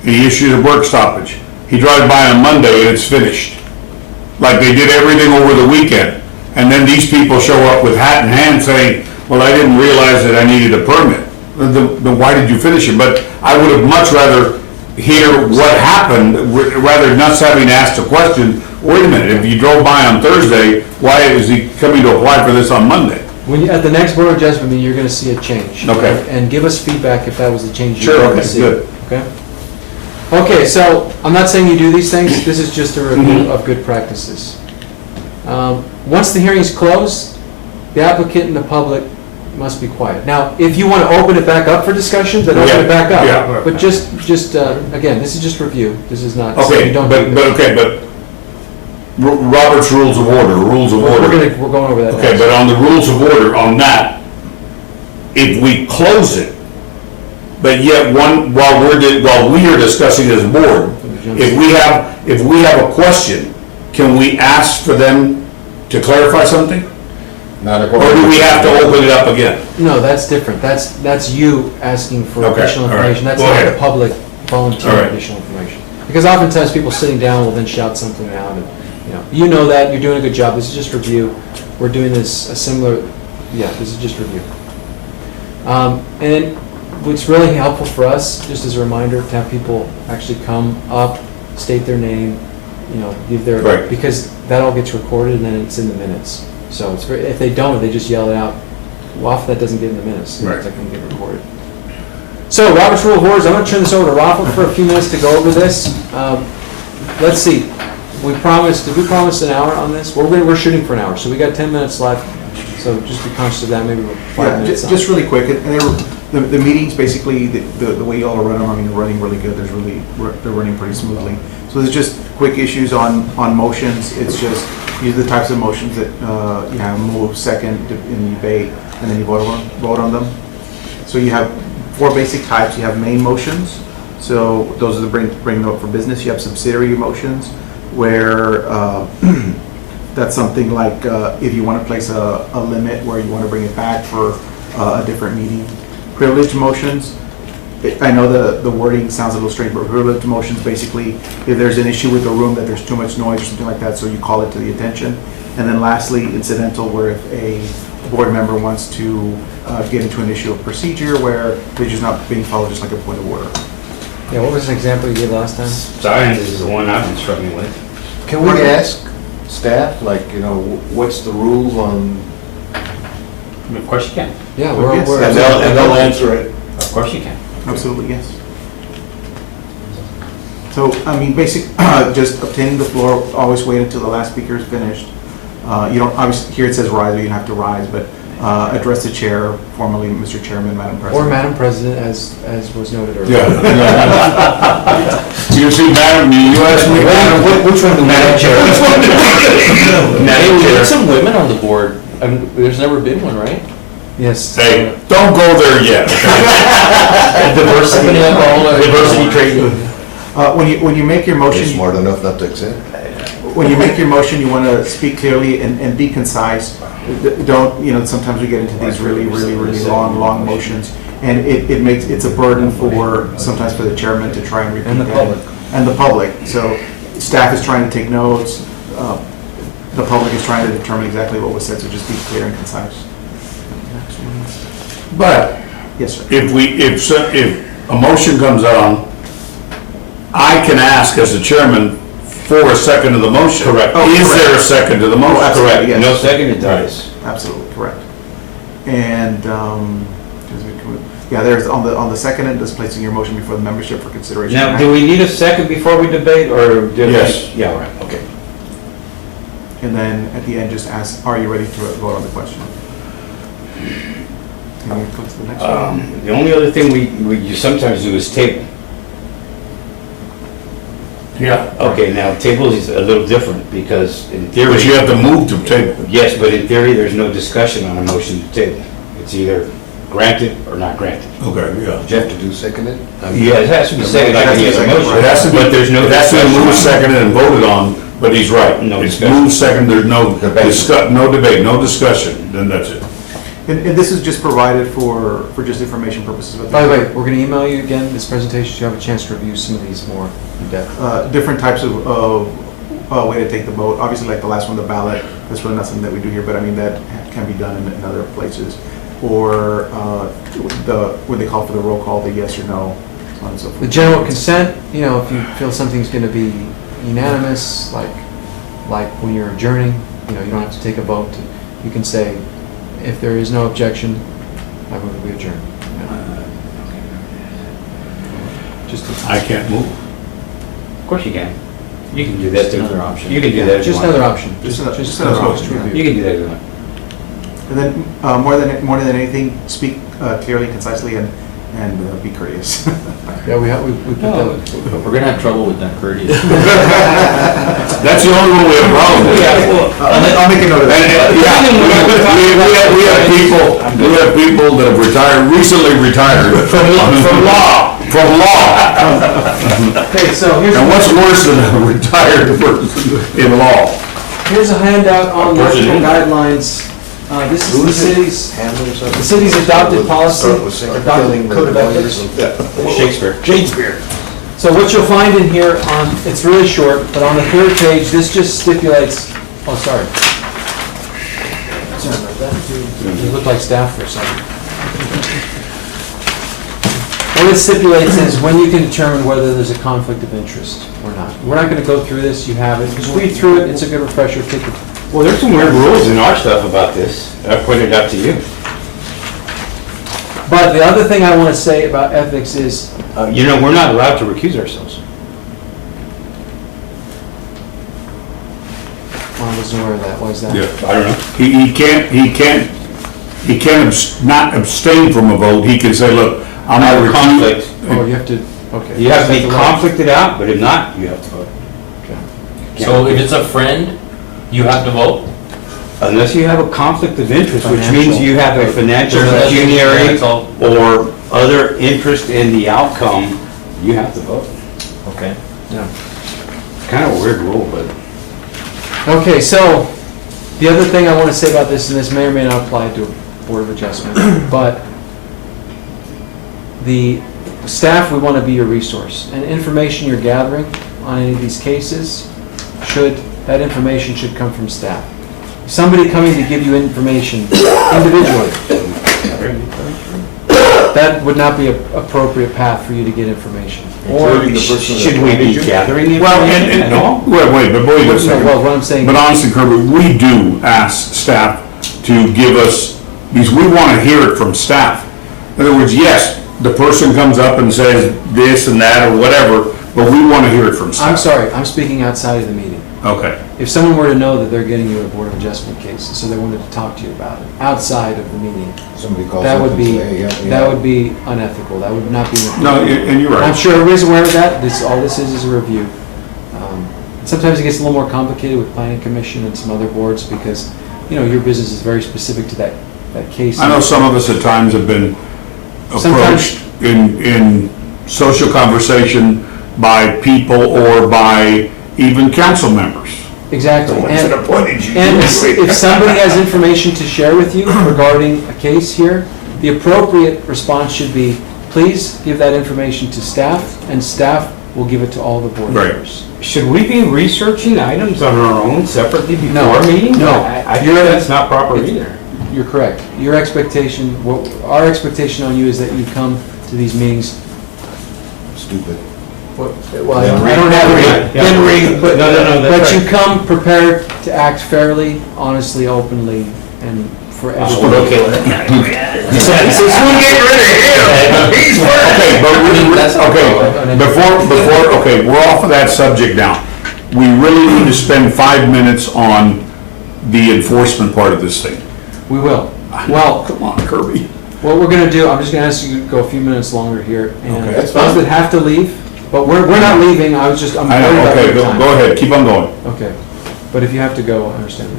He issued a work stoppage. He drives by on Monday and it's finished. Like they did everything over the weekend. And then these people show up with hat in hand saying, well, I didn't realize that I needed a permit. Then why did you finish it? But I would have much rather hear what happened, rather than us having to ask the question, wait a minute, if you drove by on Thursday, why is he coming to apply for this on Monday? At the next Board of Adjustment meeting, you're gonna see a change. Okay. And give us feedback if that was the change you Sure, wanted to okay, see. good. Okay? Okay, so I'm not saying you do these things, this is just a review of good practices. Once the hearing's closed, the applicant and the public must be quiet. Now, if you want to open it back up for discussion, then open it back up. Yeah. But just, again, this is just review, this is not, so Okay, you don't. but Robert's Rules of Order. We're going over that Okay, next. but on the rules of order, on that, if we close it, but yet while we are discussing as a board, if we have a question, can we ask for them to clarify something? Not Or according do we have to open it up again? No, that's different. That's you asking for Okay, additional all right. information. That's Go not ahead. the public All volunteering right. additional information. Because oftentimes people sitting down will then shout something out and, you know that, you're doing a good job. This is just review. We're doing this a similar, this is just review. And what's really helpful for us, just as a reminder, to have people actually come up, state their name, give their, Right. because that all gets recorded and then it's in the minutes. So it's very, if they don't, if they just yell it out, well, often that doesn't get in the minutes. Right. It's not going to get recorded. So Robert's Rule of Orders, I'm going to turn this over to Rafa for a few minutes to go over this. Let's see, did we promise an hour on this? We're shooting for an hour, so we got 10 minutes left. So just be conscious of that, maybe we're 5 Yeah, minutes on. just really quick, and the meetings, basically, the way y'all run them, I mean, they're running really good, they're running pretty smoothly. So there's just quick issues on motions, it's just, these are the types of motions that, you have move, second, and debate, and then you vote on them. So you have 4 basic types. You have main motions, so those are the bring note for business. You have subsidiary motions, where that's something like if you want to place a limit where you want to bring it back for a different meeting. Privileged motions, I know the wording sounds a little strange, but privileged motions, basically, if there's an issue with the room, that there's too much noise or something like that, so you call it to the attention. And then lastly, incidental, where if a board member wants to get into an issue of procedure where they're just not being followed, just like a point of order. Yeah, what was an example you gave last time? Science is the one I've been struggling with. Can we ask staff, like, what's the rule on, Of course you can. Yeah, Yes. we're and they'll answer it. Of course you can. Absolutely, yes. So, I mean, just obtaining the floor, always wait until the last speaker is finished. You don't, obviously, here it says rise, you don't have to rise, but address the chair, formally, Mr. Chairman, Madam President. Or Madam President, as was noted earlier. Yeah. You see, Madam, you asked me, Madam, Which one? Madam Chair. Hey, we need some women on the board. There's never been one, right? Yes. hey, don't go there yet. Diversity, diversity training. When you make your They're motion, smart enough not to accept. when you make your motion, you want to speak clearly and be concise. Don't, sometimes we get into these really long motions, and it's a burden sometimes for the chairman to try and repeat And the that. public. And the public. So staff is trying to take notes, the public is trying to determine exactly what was said, so just be clear and concise. But Yes, sir. if a motion comes on, I can ask as the chairman for a second of the motion. Correct. Is there a second to the motion? absolutely. Correct. Yes. No second, it dies. Absolutely, correct. And, there's, on the second end, just placing your motion before the membership for consideration. Now, do we need a second before we debate, or? Yes. Yeah, all right, okay. And then at the end, just ask, are you ready to vote on the question? And we go to the next one. The only other thing you sometimes do is table. Yeah. Okay, now table is a little different, because in theory. But you have to move to table. Yes, but in theory, there's no discussion on a motion to table. It's either granted or not granted. Okay, yeah. Do you have to do second it? Yeah, it has to be seconded like any other motion. It has to be, But there's no it has to be discussion. moved, seconded, and voted on, but he's right. No It's discussion. moved, seconded, there's no Debate. no debate, no discussion, then that's it. And this is just provided for just information purposes. But By the way, we're going to email you again this presentation, so you have a chance to review some of these more in depth. different types of way to take the vote. Obviously, like the last one, the ballot, that's really not something that we do here, but I mean, that can be done in other places. Or what they call for the roll call, the yes or no, so on and so forth. The general consent, if you feel something's going to be unanimous, like when you're adjourning, you don't have to take a vote. You can say, if there is no objection, I move that we adjourn. I can't move. Of course you can. You can do that too. another option. You can do that if you Just want. another option. Just another option, yeah. You can do that if you want. And then, more than anything, speak clearly, concisely, and and be courteous. Yeah, we put that. We're gonna have trouble with that courteous. That's the only one we have a problem with. I'll make a note of And, that. yeah, we have people that have retired, recently retired. From law. From law. Okay, so And what's worse than a retired person in law? here's a handout on Person national in. guidelines. This is the city's adopted policy, adopted code of ethics. Shakespeare. So what you'll find in here it's really short, but on the third page, this just stipulates, oh, sorry. Sorry about that. You look like staff for a second. What it stipulates is when you can determine whether there's a conflict of interest or not. We're not gonna go through this, you have it, just read through it, it's a good refresher, take it. Well, there's some weird rules in our stuff about this. I pointed out to you. But the other thing I wanna say about ethics is, You know, we're not allowed to recuse ourselves. well, I wasn't aware of that, why is that? Yeah. I don't know. He can't not abstain from a vote. He can say, look, I'm I not have a conflict. Oh, you have to, okay. You have to be That's the law. conflicted out, but if not, you have to vote. Okay. So if it's a friend, you have to vote? Unless you have a conflict of interest, which Financial. means you have a financial, There's nothing- pecuniary, that's all. or other interest in the outcome, you have to vote. Okay. Yeah. It's kind of a weird rule, but. Okay, so, the other thing I want to say about this, and this may or may not apply to a Board of Adjustment, but the staff, we want to be your resource. And information you're gathering on any of these cases, that information should come from staff. Somebody coming to give you information individually, that would not be an appropriate path for you to get information. Or, Including the person that Should we be appointed you? gathering the Well, information at all? wait, but wait a second. well, what I'm saying. But honestly, Kirby, we do ask staff to give us, because we want to hear it from staff. In other words, yes, the person comes up and says this and that or whatever, but we want to hear it from staff. I'm sorry, I'm speaking outside of the meeting. Okay. If someone were to know that they're getting you a Board of Adjustment case, so they wanted to talk to you about it, outside of the meeting, Somebody calls that up would and be, say, hey, help me that out. would be unethical, that would not be. No, and you're I'm right. sure everybody's aware of that, all this is a review. Sometimes it gets a little more complicated with Planning Commission and some other boards, because, your business is very specific to that case. I know some of us at times have been Sometimes- approached in social conversation by people or by even council members. Exactly, and appointed you. if somebody has information to share with you regarding a case here, the appropriate response should be, please give that information to staff, and staff will give it to all the board Right. members. Should we be researching items on our own separately No. before a meeting? No. I think that's not proper either. You're correct. Your expectation, our expectation on you is that you come to these meetings. Stupid. Well, I don't have it. Then read. But No, that's but you right. come prepared to act fairly, honestly, openly, and for everyone. Okay, but we're off of that subject now. We really need to spend 5 minutes on the enforcement part of this thing. We will. Well, Come on, Kirby. what we're gonna do, I'm just gonna ask you to go a few minutes longer here, and Okay, that's those that have to leave, but we're not leaving, I'm I worried know, about okay, your time. go ahead, keep on going. Okay, but if you have to go, I understand.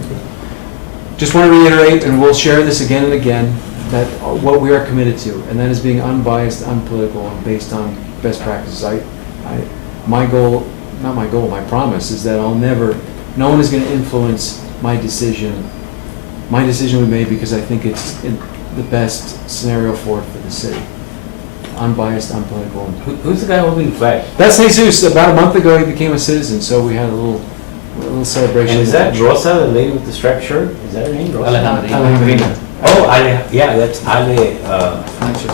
Just want to reiterate, and we'll share this again and again, that what we are committed to, and that is being unbiased, unpolitical, and based on best practices. My goal, not my goal, my promise is that no one is going to influence my decision. My decision we made because I think it's in the best scenario for the city. Unbiased, unpolitical. Who's the guy holding the flag? That's Jesus. About a month ago, he became a citizen, so we had a little celebration. And is that Rosa, the lady with the striped shirt? Is that her name? Rosa? Alejandrina. Oh, Ale, yeah, that's Ale,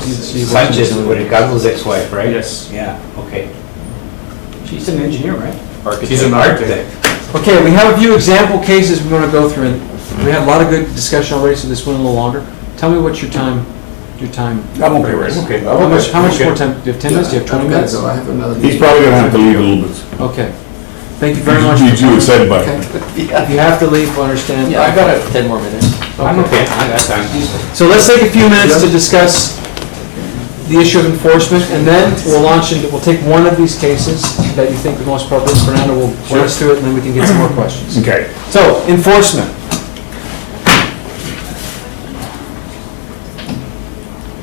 She- Sanchez, Ricardo's ex-wife, right? Yes. Yeah, okay. She's an engineer, right? She's an architect. Okay, we have a few example cases we want to go through, and we had a lot of good discussion already, so this went a little longer. Tell me what your time. I'm okay with it. Okay. How much more time? Do you have 10 minutes? Do you have 20 minutes? I have another. He's probably gonna have to leave a little bit. Okay. Thank you very much. He's too excited by it. If you have to leave, I understand. Yeah, I got 10 more minutes. I'm okay, I got time. So let's take a few minutes to discuss the issue of enforcement, and then we'll launch into, we'll take one of these cases that you think the most appropriate. Fernando will run us through it, and then we can get some more questions. Okay. So, enforcement.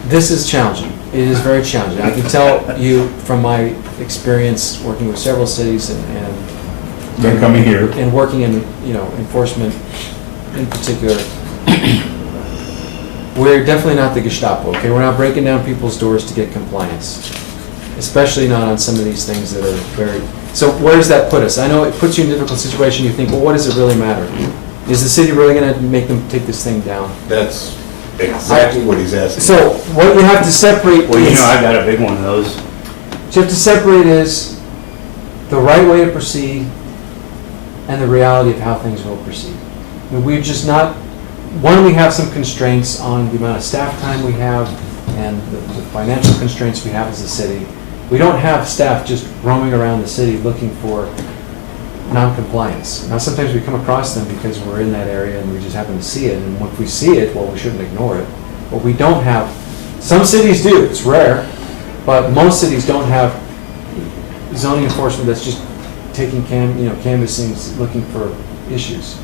This is challenging. It is very challenging. I can tell you from my experience working with several cities and They're coming here. and working in, enforcement in particular. We're definitely not the Gestapo, okay? We're not breaking down people's doors to get compliance, especially not on some of these things that are very, so where does that put us? I know it puts you in a difficult situation. You think, well, what does it really matter? Is the city really gonna make them take this thing down? That's exactly what he's asking. So what you have to separate Well, is, I got a big one of those. what you have to separate is the right way to proceed and the reality of how things will proceed. I mean, we're just not, one, we have some constraints on the amount of staff time we have and the financial constraints we have as a city. We don't have staff just roaming around the city looking for non-compliance. Now, sometimes we come across them because we're in that area and we just happen to see it, and if we see it, well, we shouldn't ignore it. But we don't have, some cities do, it's rare, but most cities don't have zoning enforcement that's just taking canvassing, looking for issues.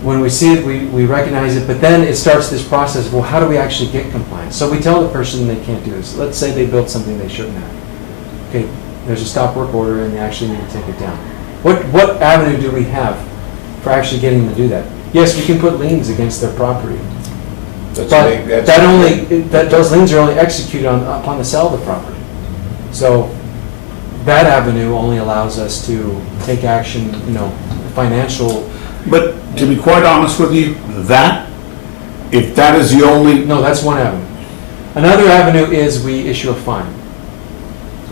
When we see it, we recognize it, but then it starts this process of, well, how do we actually get compliance? So we tell the person they can't do this. Let's say they built something they shouldn't have. Okay, there's a stop work order and they actually need to take it down. What avenue do we have for actually getting them to do that? Yes, we can put liens against their property, but those liens are only executed upon the sale of the property. So that avenue only allows us to take action, financial. But to be quite honest with you, if that is the only, No, that's one avenue. Another avenue is we issue a fine.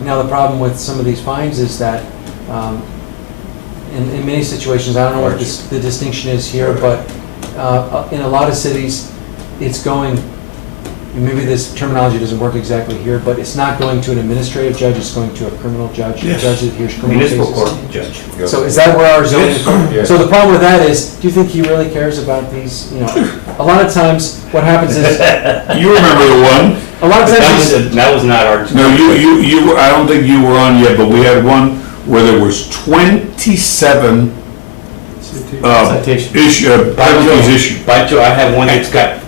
Now, the problem with some of these fines is that, in many situations, I don't know what the distinction is here, but in a lot of cities, it's going, maybe this terminology doesn't work exactly here, but it's not going to an administrative judge, it's going to a criminal judge. Yes. A judge that hears criminal cases. Municipal court judge. So is that where our zoning is going? Yes. So the problem with that is, do you think he really cares about these, a lot of times, what happens is, you remember the one? a lot of times, That was not our. No, you, I don't think you were on yet, but we had one where there was 27 penalties issued. By Joe, I have one that's got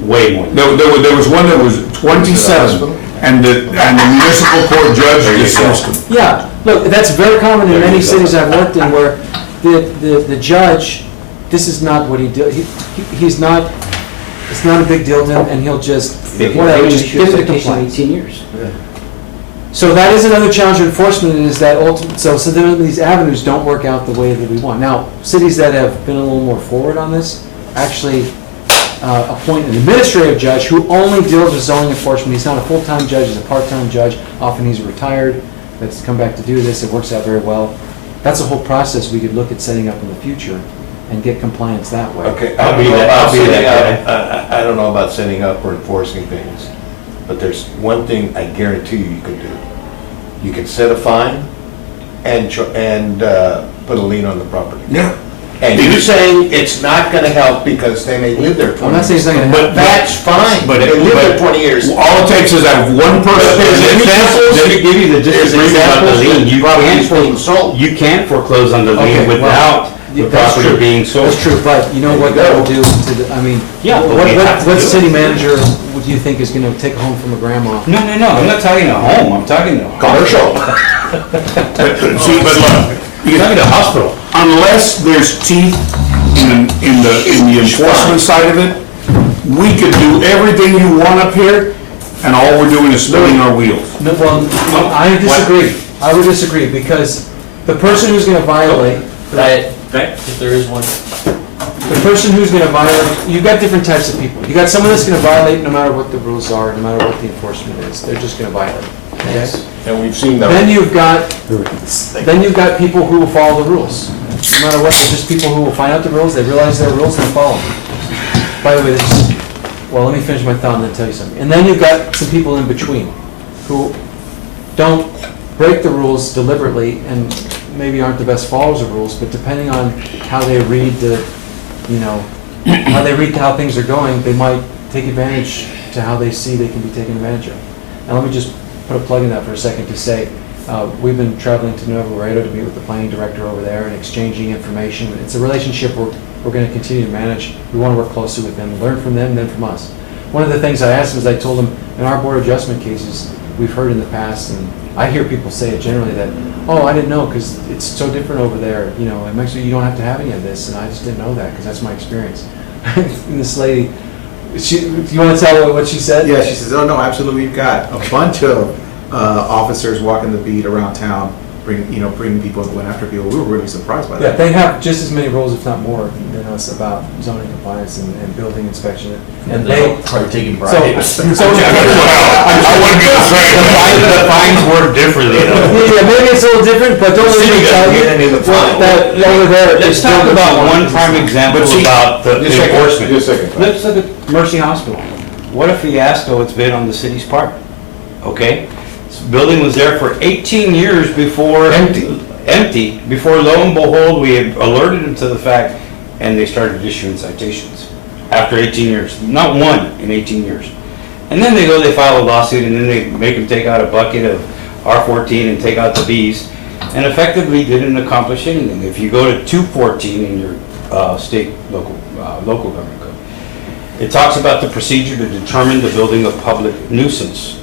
way more. There was one that was 27, and the municipal court judge dismissed them. yeah, look, that's very common in many cities I've worked in where the judge, this is not what he did, he's not, it's not a big deal to him, and he'll just, whatever, just get into compliance. 18 years. So that is another challenge of enforcement, is that so then these avenues don't work out the way that we want. Now, cities that have been a little more forward on this actually appoint an administrative judge who only deals with zoning enforcement. He's not a full-time judge, he's a part-time judge. Often he's retired, that's come back to do this. It works out very well. That's a whole process we could look at setting up in the future and get compliance that way. Okay, I'll be that I don't know about setting up or enforcing things, but there's one thing I guarantee you can do. You can set a fine and put a lien on the property. Yeah. And you're saying it's not gonna help because they may live there 20 years. I'm not saying it's not gonna But help. that's fine, But they it- live there but- 20 years. All it takes is that one person. Let me give you the There's difference about the examples lien. that properties being sold. You can't foreclose on the Okay, lien well, without the that's property true. being sold. That's true, but you know what that will do to the, I mean, Yeah, but we have to what do it. city manager would you think is gonna take a home from a grandma? No, I'm not talking to home, I'm talking to. Commercial. See, but look, I'm talking to hospital. unless there's teeth in the enforcement side of it, we could do everything you want up here, and all we're doing is spinning our wheels. No, well, I disagree. I would disagree, because the person who's gonna violate, If there is one. the person who's gonna violate, you've got different types of people. You got someone that's gonna violate no matter what the rules are, no matter what the enforcement is, they're just gonna violate. Okay? And we've seen that. Then you've got people who will follow the rules. No matter what, they're just people who will find out the rules, they realize there are rules, and they follow them. By the way, well, let me finish my thought and then tell you something. And then you've got some people in between who don't break the rules deliberately and maybe aren't the best followers of rules, but depending on how they read how things are going, they might take advantage to how they see they can be taken advantage of. Now, let me just put a plug in that for a second to say, we've been traveling to Nuevo Laredo to meet with the planning director over there and exchanging information. It's a relationship we're going to continue to manage. We want to work closely with them, learn from them, and then from us. One of the things I asked them is I told them, in our board adjustment cases, we've heard in the past, and I hear people say it generally that, oh, I didn't know because it's so different over there, you know, in Mexico you don't have to have any of this, and I just didn't know that because that's my experience. And this lady, you want to tell what she said? Yeah, she says, oh, no, absolutely, we've got a bunch of officers walking the beat around town, bringing people and going after people. We were really surprised by Yeah, that. they have just as many rules, if not more, than us about zoning compliance and building inspection. And they, Probably taking so, bribes. so, I wouldn't get the fines work differently though. yeah, maybe it's a little different, but don't let me tell you. Any of the what that over there. Let's talk about one prime example But see, about the just a second, enforcement. just a second. Let's look at Mercy Hospital. What a fiasco it's been on the city's part, okay? This building was there for 18 years before. Empty, before lo and behold, we had alerted them to the fact, and they started issuing citations. After 18 years, not one in 18 years. And then they file a lawsuit, and then they make them take out a bucket of R14 and take out the Bs, and effectively didn't accomplish anything. If you go to 214 in your state local government code, it talks about the procedure to determine the building a public nuisance,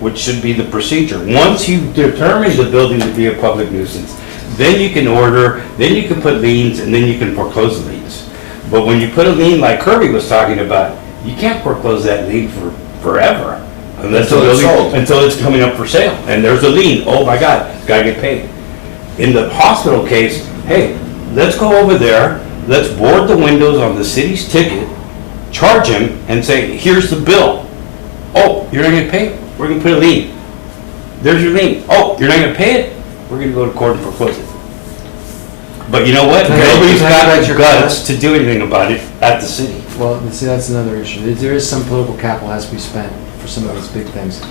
which should be the procedure. Once you determine the building to be a public nuisance, then you can order, then you can put liens, and then you can foreclose the liens. But when you put a lien like Kirby was talking about, you can't foreclose that lien for forever. Unless the Until it's building, sold. until it's coming up for sale, and there's a lien, oh my God, it's gotta get paid. In the hospital case, hey, let's go over there, let's board the windows on the city's ticket, charge him, and say, here's the bill. Oh, you're not gonna pay it? We're gonna put a lien. There's your lien. Oh, you're not gonna pay it? We're gonna go to court and foreclose it. But you know what? Okay, Nobody's can I got correct the your guts to do anything about it at the city. Well, see, that's another issue. There is some political capital has to be spent for some of these big things.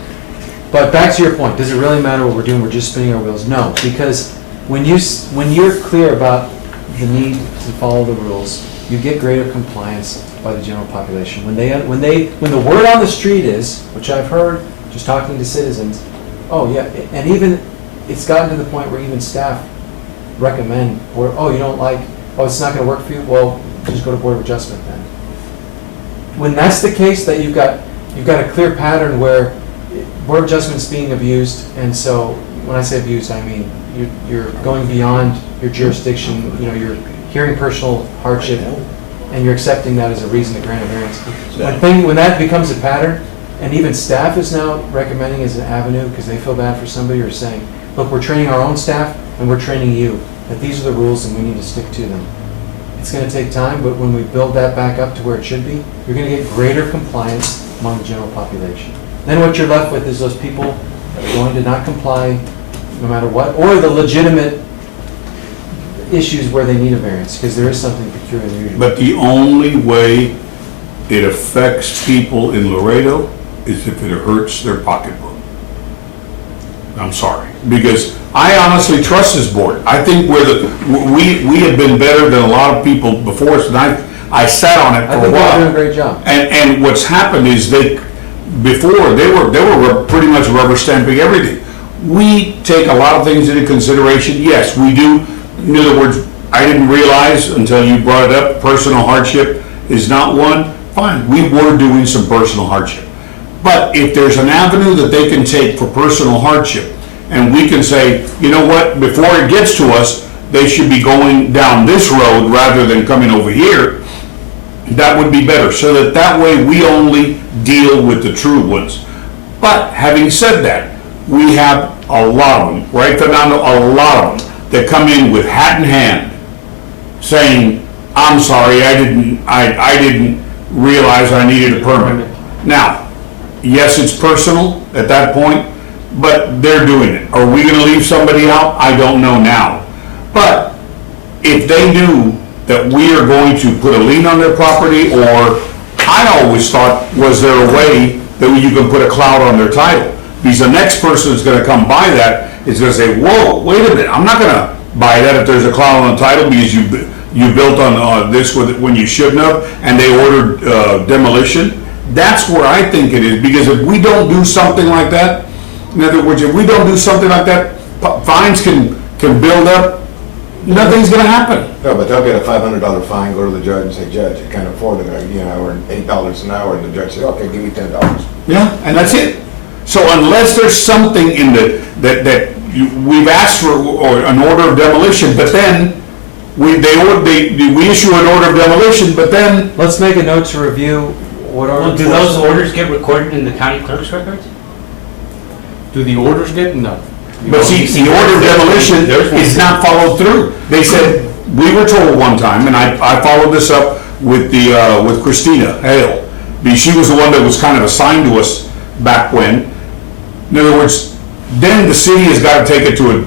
But back to your point, does it really matter what we're doing? We're just spinning our wheels? No, because when you're clear about the need to follow the rules, you get greater compliance by the general population. When the word on the street is, which I've heard just talking to citizens, oh yeah, and even it's gotten to the point where even staff recommend, or oh, you don't like, oh, it's not going to work for you. Well, just go to Board of Adjustment then. When that's the case, that you've got a clear pattern where Board of Adjustment's being abused, and so when I say abused, I mean you're going beyond your jurisdiction. You know, you're hearing personal hardship, and you're accepting that as a reason to grant a variance. When that becomes a pattern, and even staff is now recommending as an avenue because they feel bad for somebody, or saying, look, we're training our own staff and we're training you, that these are the rules and we need to stick to them. It's going to take time, but when we build that back up to where it should be, you're going to get greater compliance among the general population. Then what you're left with is those people that are going to not comply no matter what, or the legitimate issues where they need a variance, because there is something peculiar and unusual. But the only way it affects people in Laredo is if it hurts their pocketbook. I'm sorry, because I honestly trust this board. I think we have been better than a lot of people before us, and I sat on it I for a think they're while. doing a great job. And what's happened is before they were pretty much rubber stamping everything. We take a lot of things into consideration. Yes, we do. In other words, I didn't realize until you brought it up, personal hardship is not one. Fine, we were doing some personal hardship. But if there's an avenue that they can take for personal hardship, and we can say, you know what, before it gets to us, they should be going down this road rather than coming over here, that would be better, so that way we only deal with the true ones. But having said that, we have a lot of them, right, Fernando, a lot of them that come in with hat in hand saying, I'm sorry, I didn't realize I needed a permit. Now, yes, it's personal at that point, but they're doing it. Are we gonna leave somebody out? I don't know now. But if they knew that we are going to put a lien on their property, or I always thought, was there a way that you can put a cloud on their title? Because the next person that's gonna come by that is gonna say, whoa, wait a minute, I'm not gonna buy that if there's a cloud on the title because you built on this when you shouldn't have, and they ordered demolition. That's where I think it is, because if we don't do something like that, in other words, if we don't do something like that, fines can build up, nothing's gonna happen. No, but they'll get a $500 fine, go to the judge and say, Judge, I can't afford it, or $8 an hour, and the judge says, okay, give me $10. Yeah, and that's it. So unless there's something in we've asked for or an order of demolition, but then we issue an order of demolition, but then, Let's make a note to review what our. Well, do those orders get recorded in the county clerk's records? Do the orders get? No. but see, the order of demolition is not followed through. They said, we were told one time, and I followed this up with with Christina Hale. She was the one that was kind of assigned to us back when. In other words, then the city has got to take it to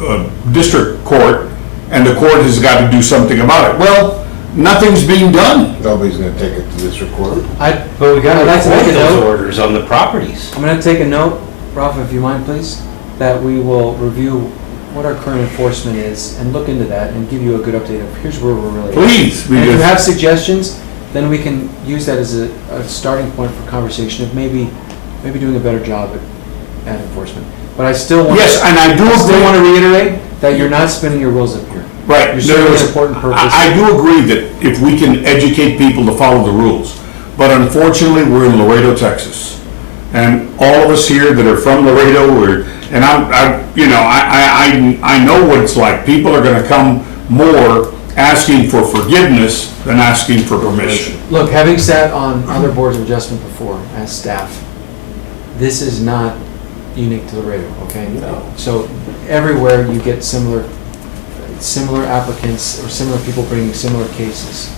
a district court, and the court has got to do something about it. Well, nothing's being done. Nobody's gonna take it to this record. But we gotta I'd like to record make a those note. orders on the properties. I'm gonna take a note, Rafa, if you mind, please, that we will review what our current enforcement is and look into that and give you a good update of here's where we're really at. Please, And if you because, have suggestions, then we can use that as a starting point for conversation of maybe doing a better job at enforcement. But I still want. yes, and I do still agree. want to reiterate that you're not spinning your wheels up here. Right. You're serving an important purpose. I do agree that if we can educate people to follow the rules, but unfortunately, we're in Laredo, Texas. And all of us here that are from Laredo, and I know what it's like. People are gonna come more asking for forgiveness than asking for permission. Look, having sat on other boards of adjustment before as staff, this is not unique to Laredo, okay? No. So everywhere you get similar applicants or similar people bringing similar cases.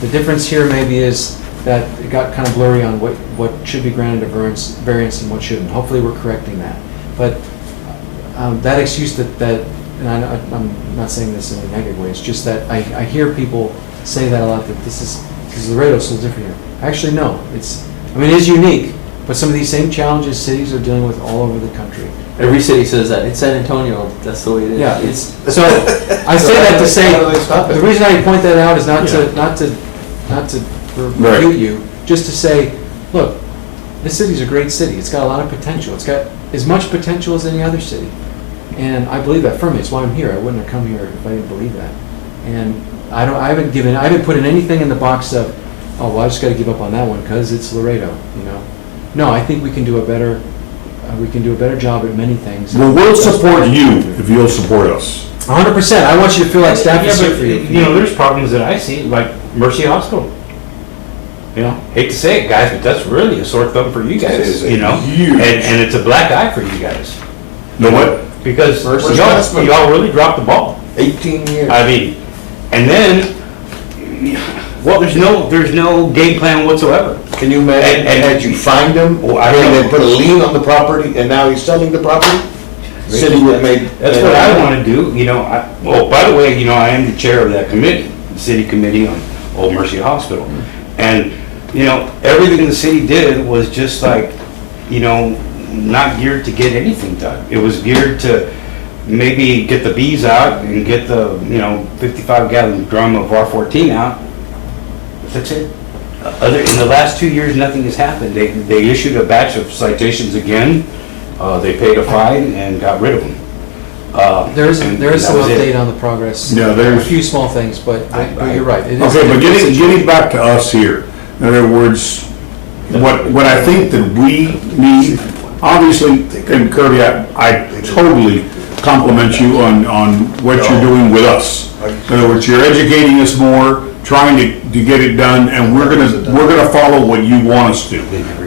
The difference here maybe is that it got kind of blurry on what should be granted a variance and what shouldn't. Hopefully, we're correcting that. But that excuse that, and I'm not saying this in a negative way, it's just that I hear people say that a lot, that this is, because Laredo's so different here. Actually, no, it is unique, but some of these same challenges cities are dealing with all over the country. Every city says that. It's San Antonio, that's the way it is. Yeah, so I say that to say, How do they stop it? the reason I point that out is not to refute you, just to say, look, this city's a great city. It's got a lot of potential. It's got as much potential as any other city. And I believe that firmly. It's why I'm here. I wouldn't have come here if I didn't believe that. And I haven't put in anything in the box of, oh, well, I just gotta give up on that one because it's Laredo, No, I think we can do a better job at many things. Well, we'll support you if you'll support us. 100%. I want you to feel like staff is Yeah, here but, for you. there's problems that I see, like Mercy Hospital. Hate to say it, guys, but that's really a sore thumb for you It guys, is a And it's a black eye for you guys. You know what? Because Mercy y'all Hospital. y'all really dropped the ball. 18 years. I mean, and then, well, there's no game plan whatsoever. Can you imagine, And- had you fined him, Well, I and know. then put a lien on the property, and now he's selling the property? City would make. That's what I want to do, by the way, I am the chair of that committee, the city committee on Old Mercy Hospital. And, everything the city did was just like, not geared to get anything done. It was geared to maybe get the bees out and get the, 55-gallon drum of R-14 out. That's it. In the last 2 years, nothing has happened. They issued a batch of citations again. They paid a fine and got rid of them. There is and some that was it. update on the progress. Yeah, A there's- few small things, but you're right. It is- Okay, but getting back to us here, in other words, what I think that we need, obviously, and Kirby, I totally compliment you on what you're doing with us. In other words, you're educating us more, trying to get it done, and we're gonna follow what you want us to.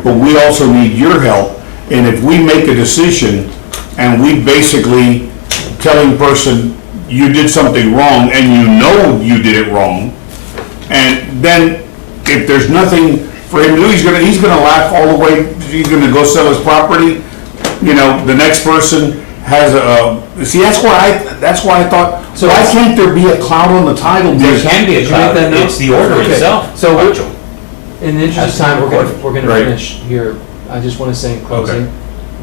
But we also need your help, and if we make a decision and we basically telling person, you did something wrong, and you did it wrong, and then if there's nothing for him to do, he's gonna laugh all the way, he's gonna go sell his property, the next person has see, that's why I thought, so why can't there be a cloud on the title? There can be a Did you cloud, make that note? it's the order Okay. itself. So we- Pancho. In the interest of time, we're gonna Right. finish here. I just want to say in closing,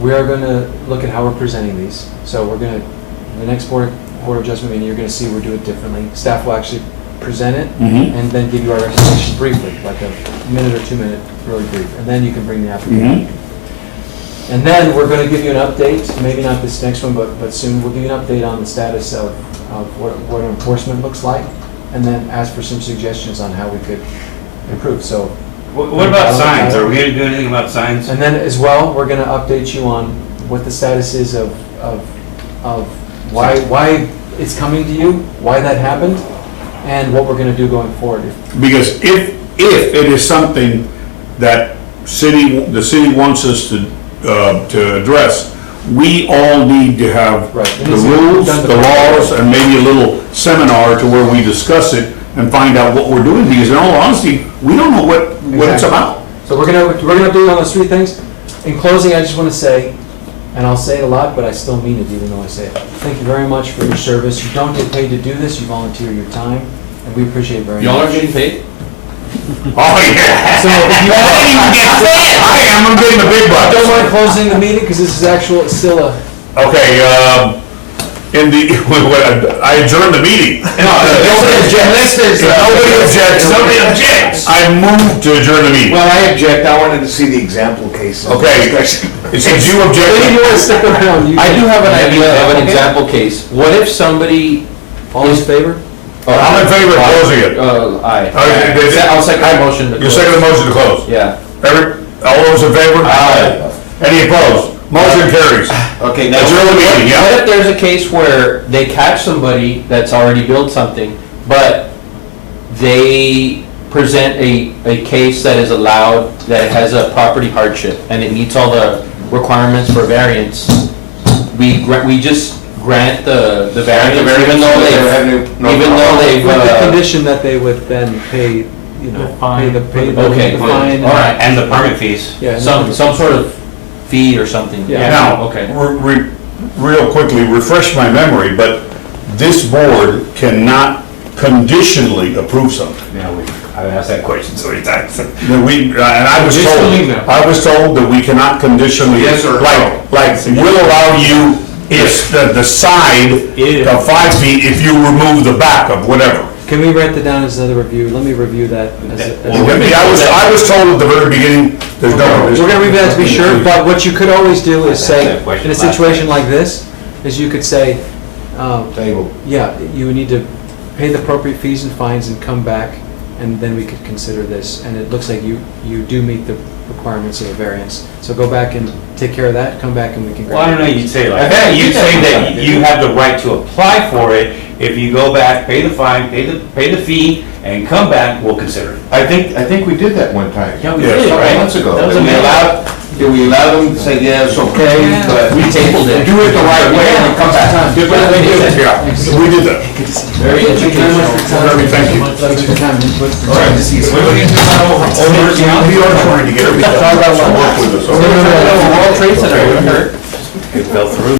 we are gonna look at how we're presenting these. So the next board of adjustment meeting, you're gonna see we're doing it differently. Staff will actually present it, Mhm. and then give you our recommendation briefly, like a minute or 2 minute, really brief, and then you can bring the application. And then we're gonna give you an update, maybe not this next one, but soon, we'll give you an update on the status of what enforcement looks like, and then ask for some suggestions on how we could improve, so. What about signs? Are we gonna do anything about signs? And then as well, we're gonna update you on what the status is of why it's coming to you, why that happened, and what we're gonna do going forward. Because if it is something that the city wants us to address, we all need to have Right. the rules, the laws, and maybe a little seminar to where we discuss it and find out what we're doing, because in all honesty, we don't know what it's Exactly. about. So we're gonna update you on those three things. In closing, I just wanna say, and I'll say it a lot, but I still mean it even though I say it. Thank you very much for your service. You don't get paid to do this, you volunteer your time, and we appreciate it very much. Y'all are getting paid? Oh, yeah. So if you I am, I'm getting the big bucks. don't mind closing the meeting, because this is it's still a, Okay, I adjourned the meeting. Nobody objects, I move to adjourn the meeting. Well, I object, I wanted to see the example cases. Okay, since you object. if you wanna stick around, you I can. do have an idea of an example case. What if somebody, All in favor? I'm in favor of closing it. aye. Okay, I'll second the motion to Your close. second motion to close. Yeah. All those in favor? Aye. Any opposed? Motion carries. Okay, now, Adjourn the meeting, What yeah? if there's a case where they catch somebody that's already built something, but they present a case that is allowed, that has a property hardship, and it meets all the requirements for variance? We just grant the variance, even though they've, With the condition that they would then pay, you know, pay the Okay, the good. fine. All right. And the permit fees. Yeah. some sort of fee or something. Yeah. Now, Okay. real quickly, refresh my memory, but this board cannot conditionally approve something. Yeah, I've asked that question so many times. That and I was told that we cannot conditionally. Yes or no? Like, we'll allow you, if the side of 5 feet, if you remove the back of whatever. Can we write that down as another review? Let me review that I was told at the very beginning, there's no. We're gonna review that to be sure, but what you could always do is say, That question in a last situation time. like this, is you could say, Table. yeah, you would need to pay the appropriate fees and fines and come back, and then we could consider this. And it looks like you do meet the requirements of a variance. So go back and take care of that, come back and we can. Well, I don't know, you'd say like that. You'd say that you have the right to apply for it. If you go back, pay the fine, pay the fee, and come back, we'll consider it. I think we did that one time. Yeah, we Yes. did, Couple right? months ago. That was Did we allow them to say, yeah, it's okay, but We tabled it. do it the right way and then come back? Yeah, we did that. Very educational. Thank you. Thanks for your time and input. We are trying to get everything. Work with us. World Trade Center, it wouldn't hurt. It fell through.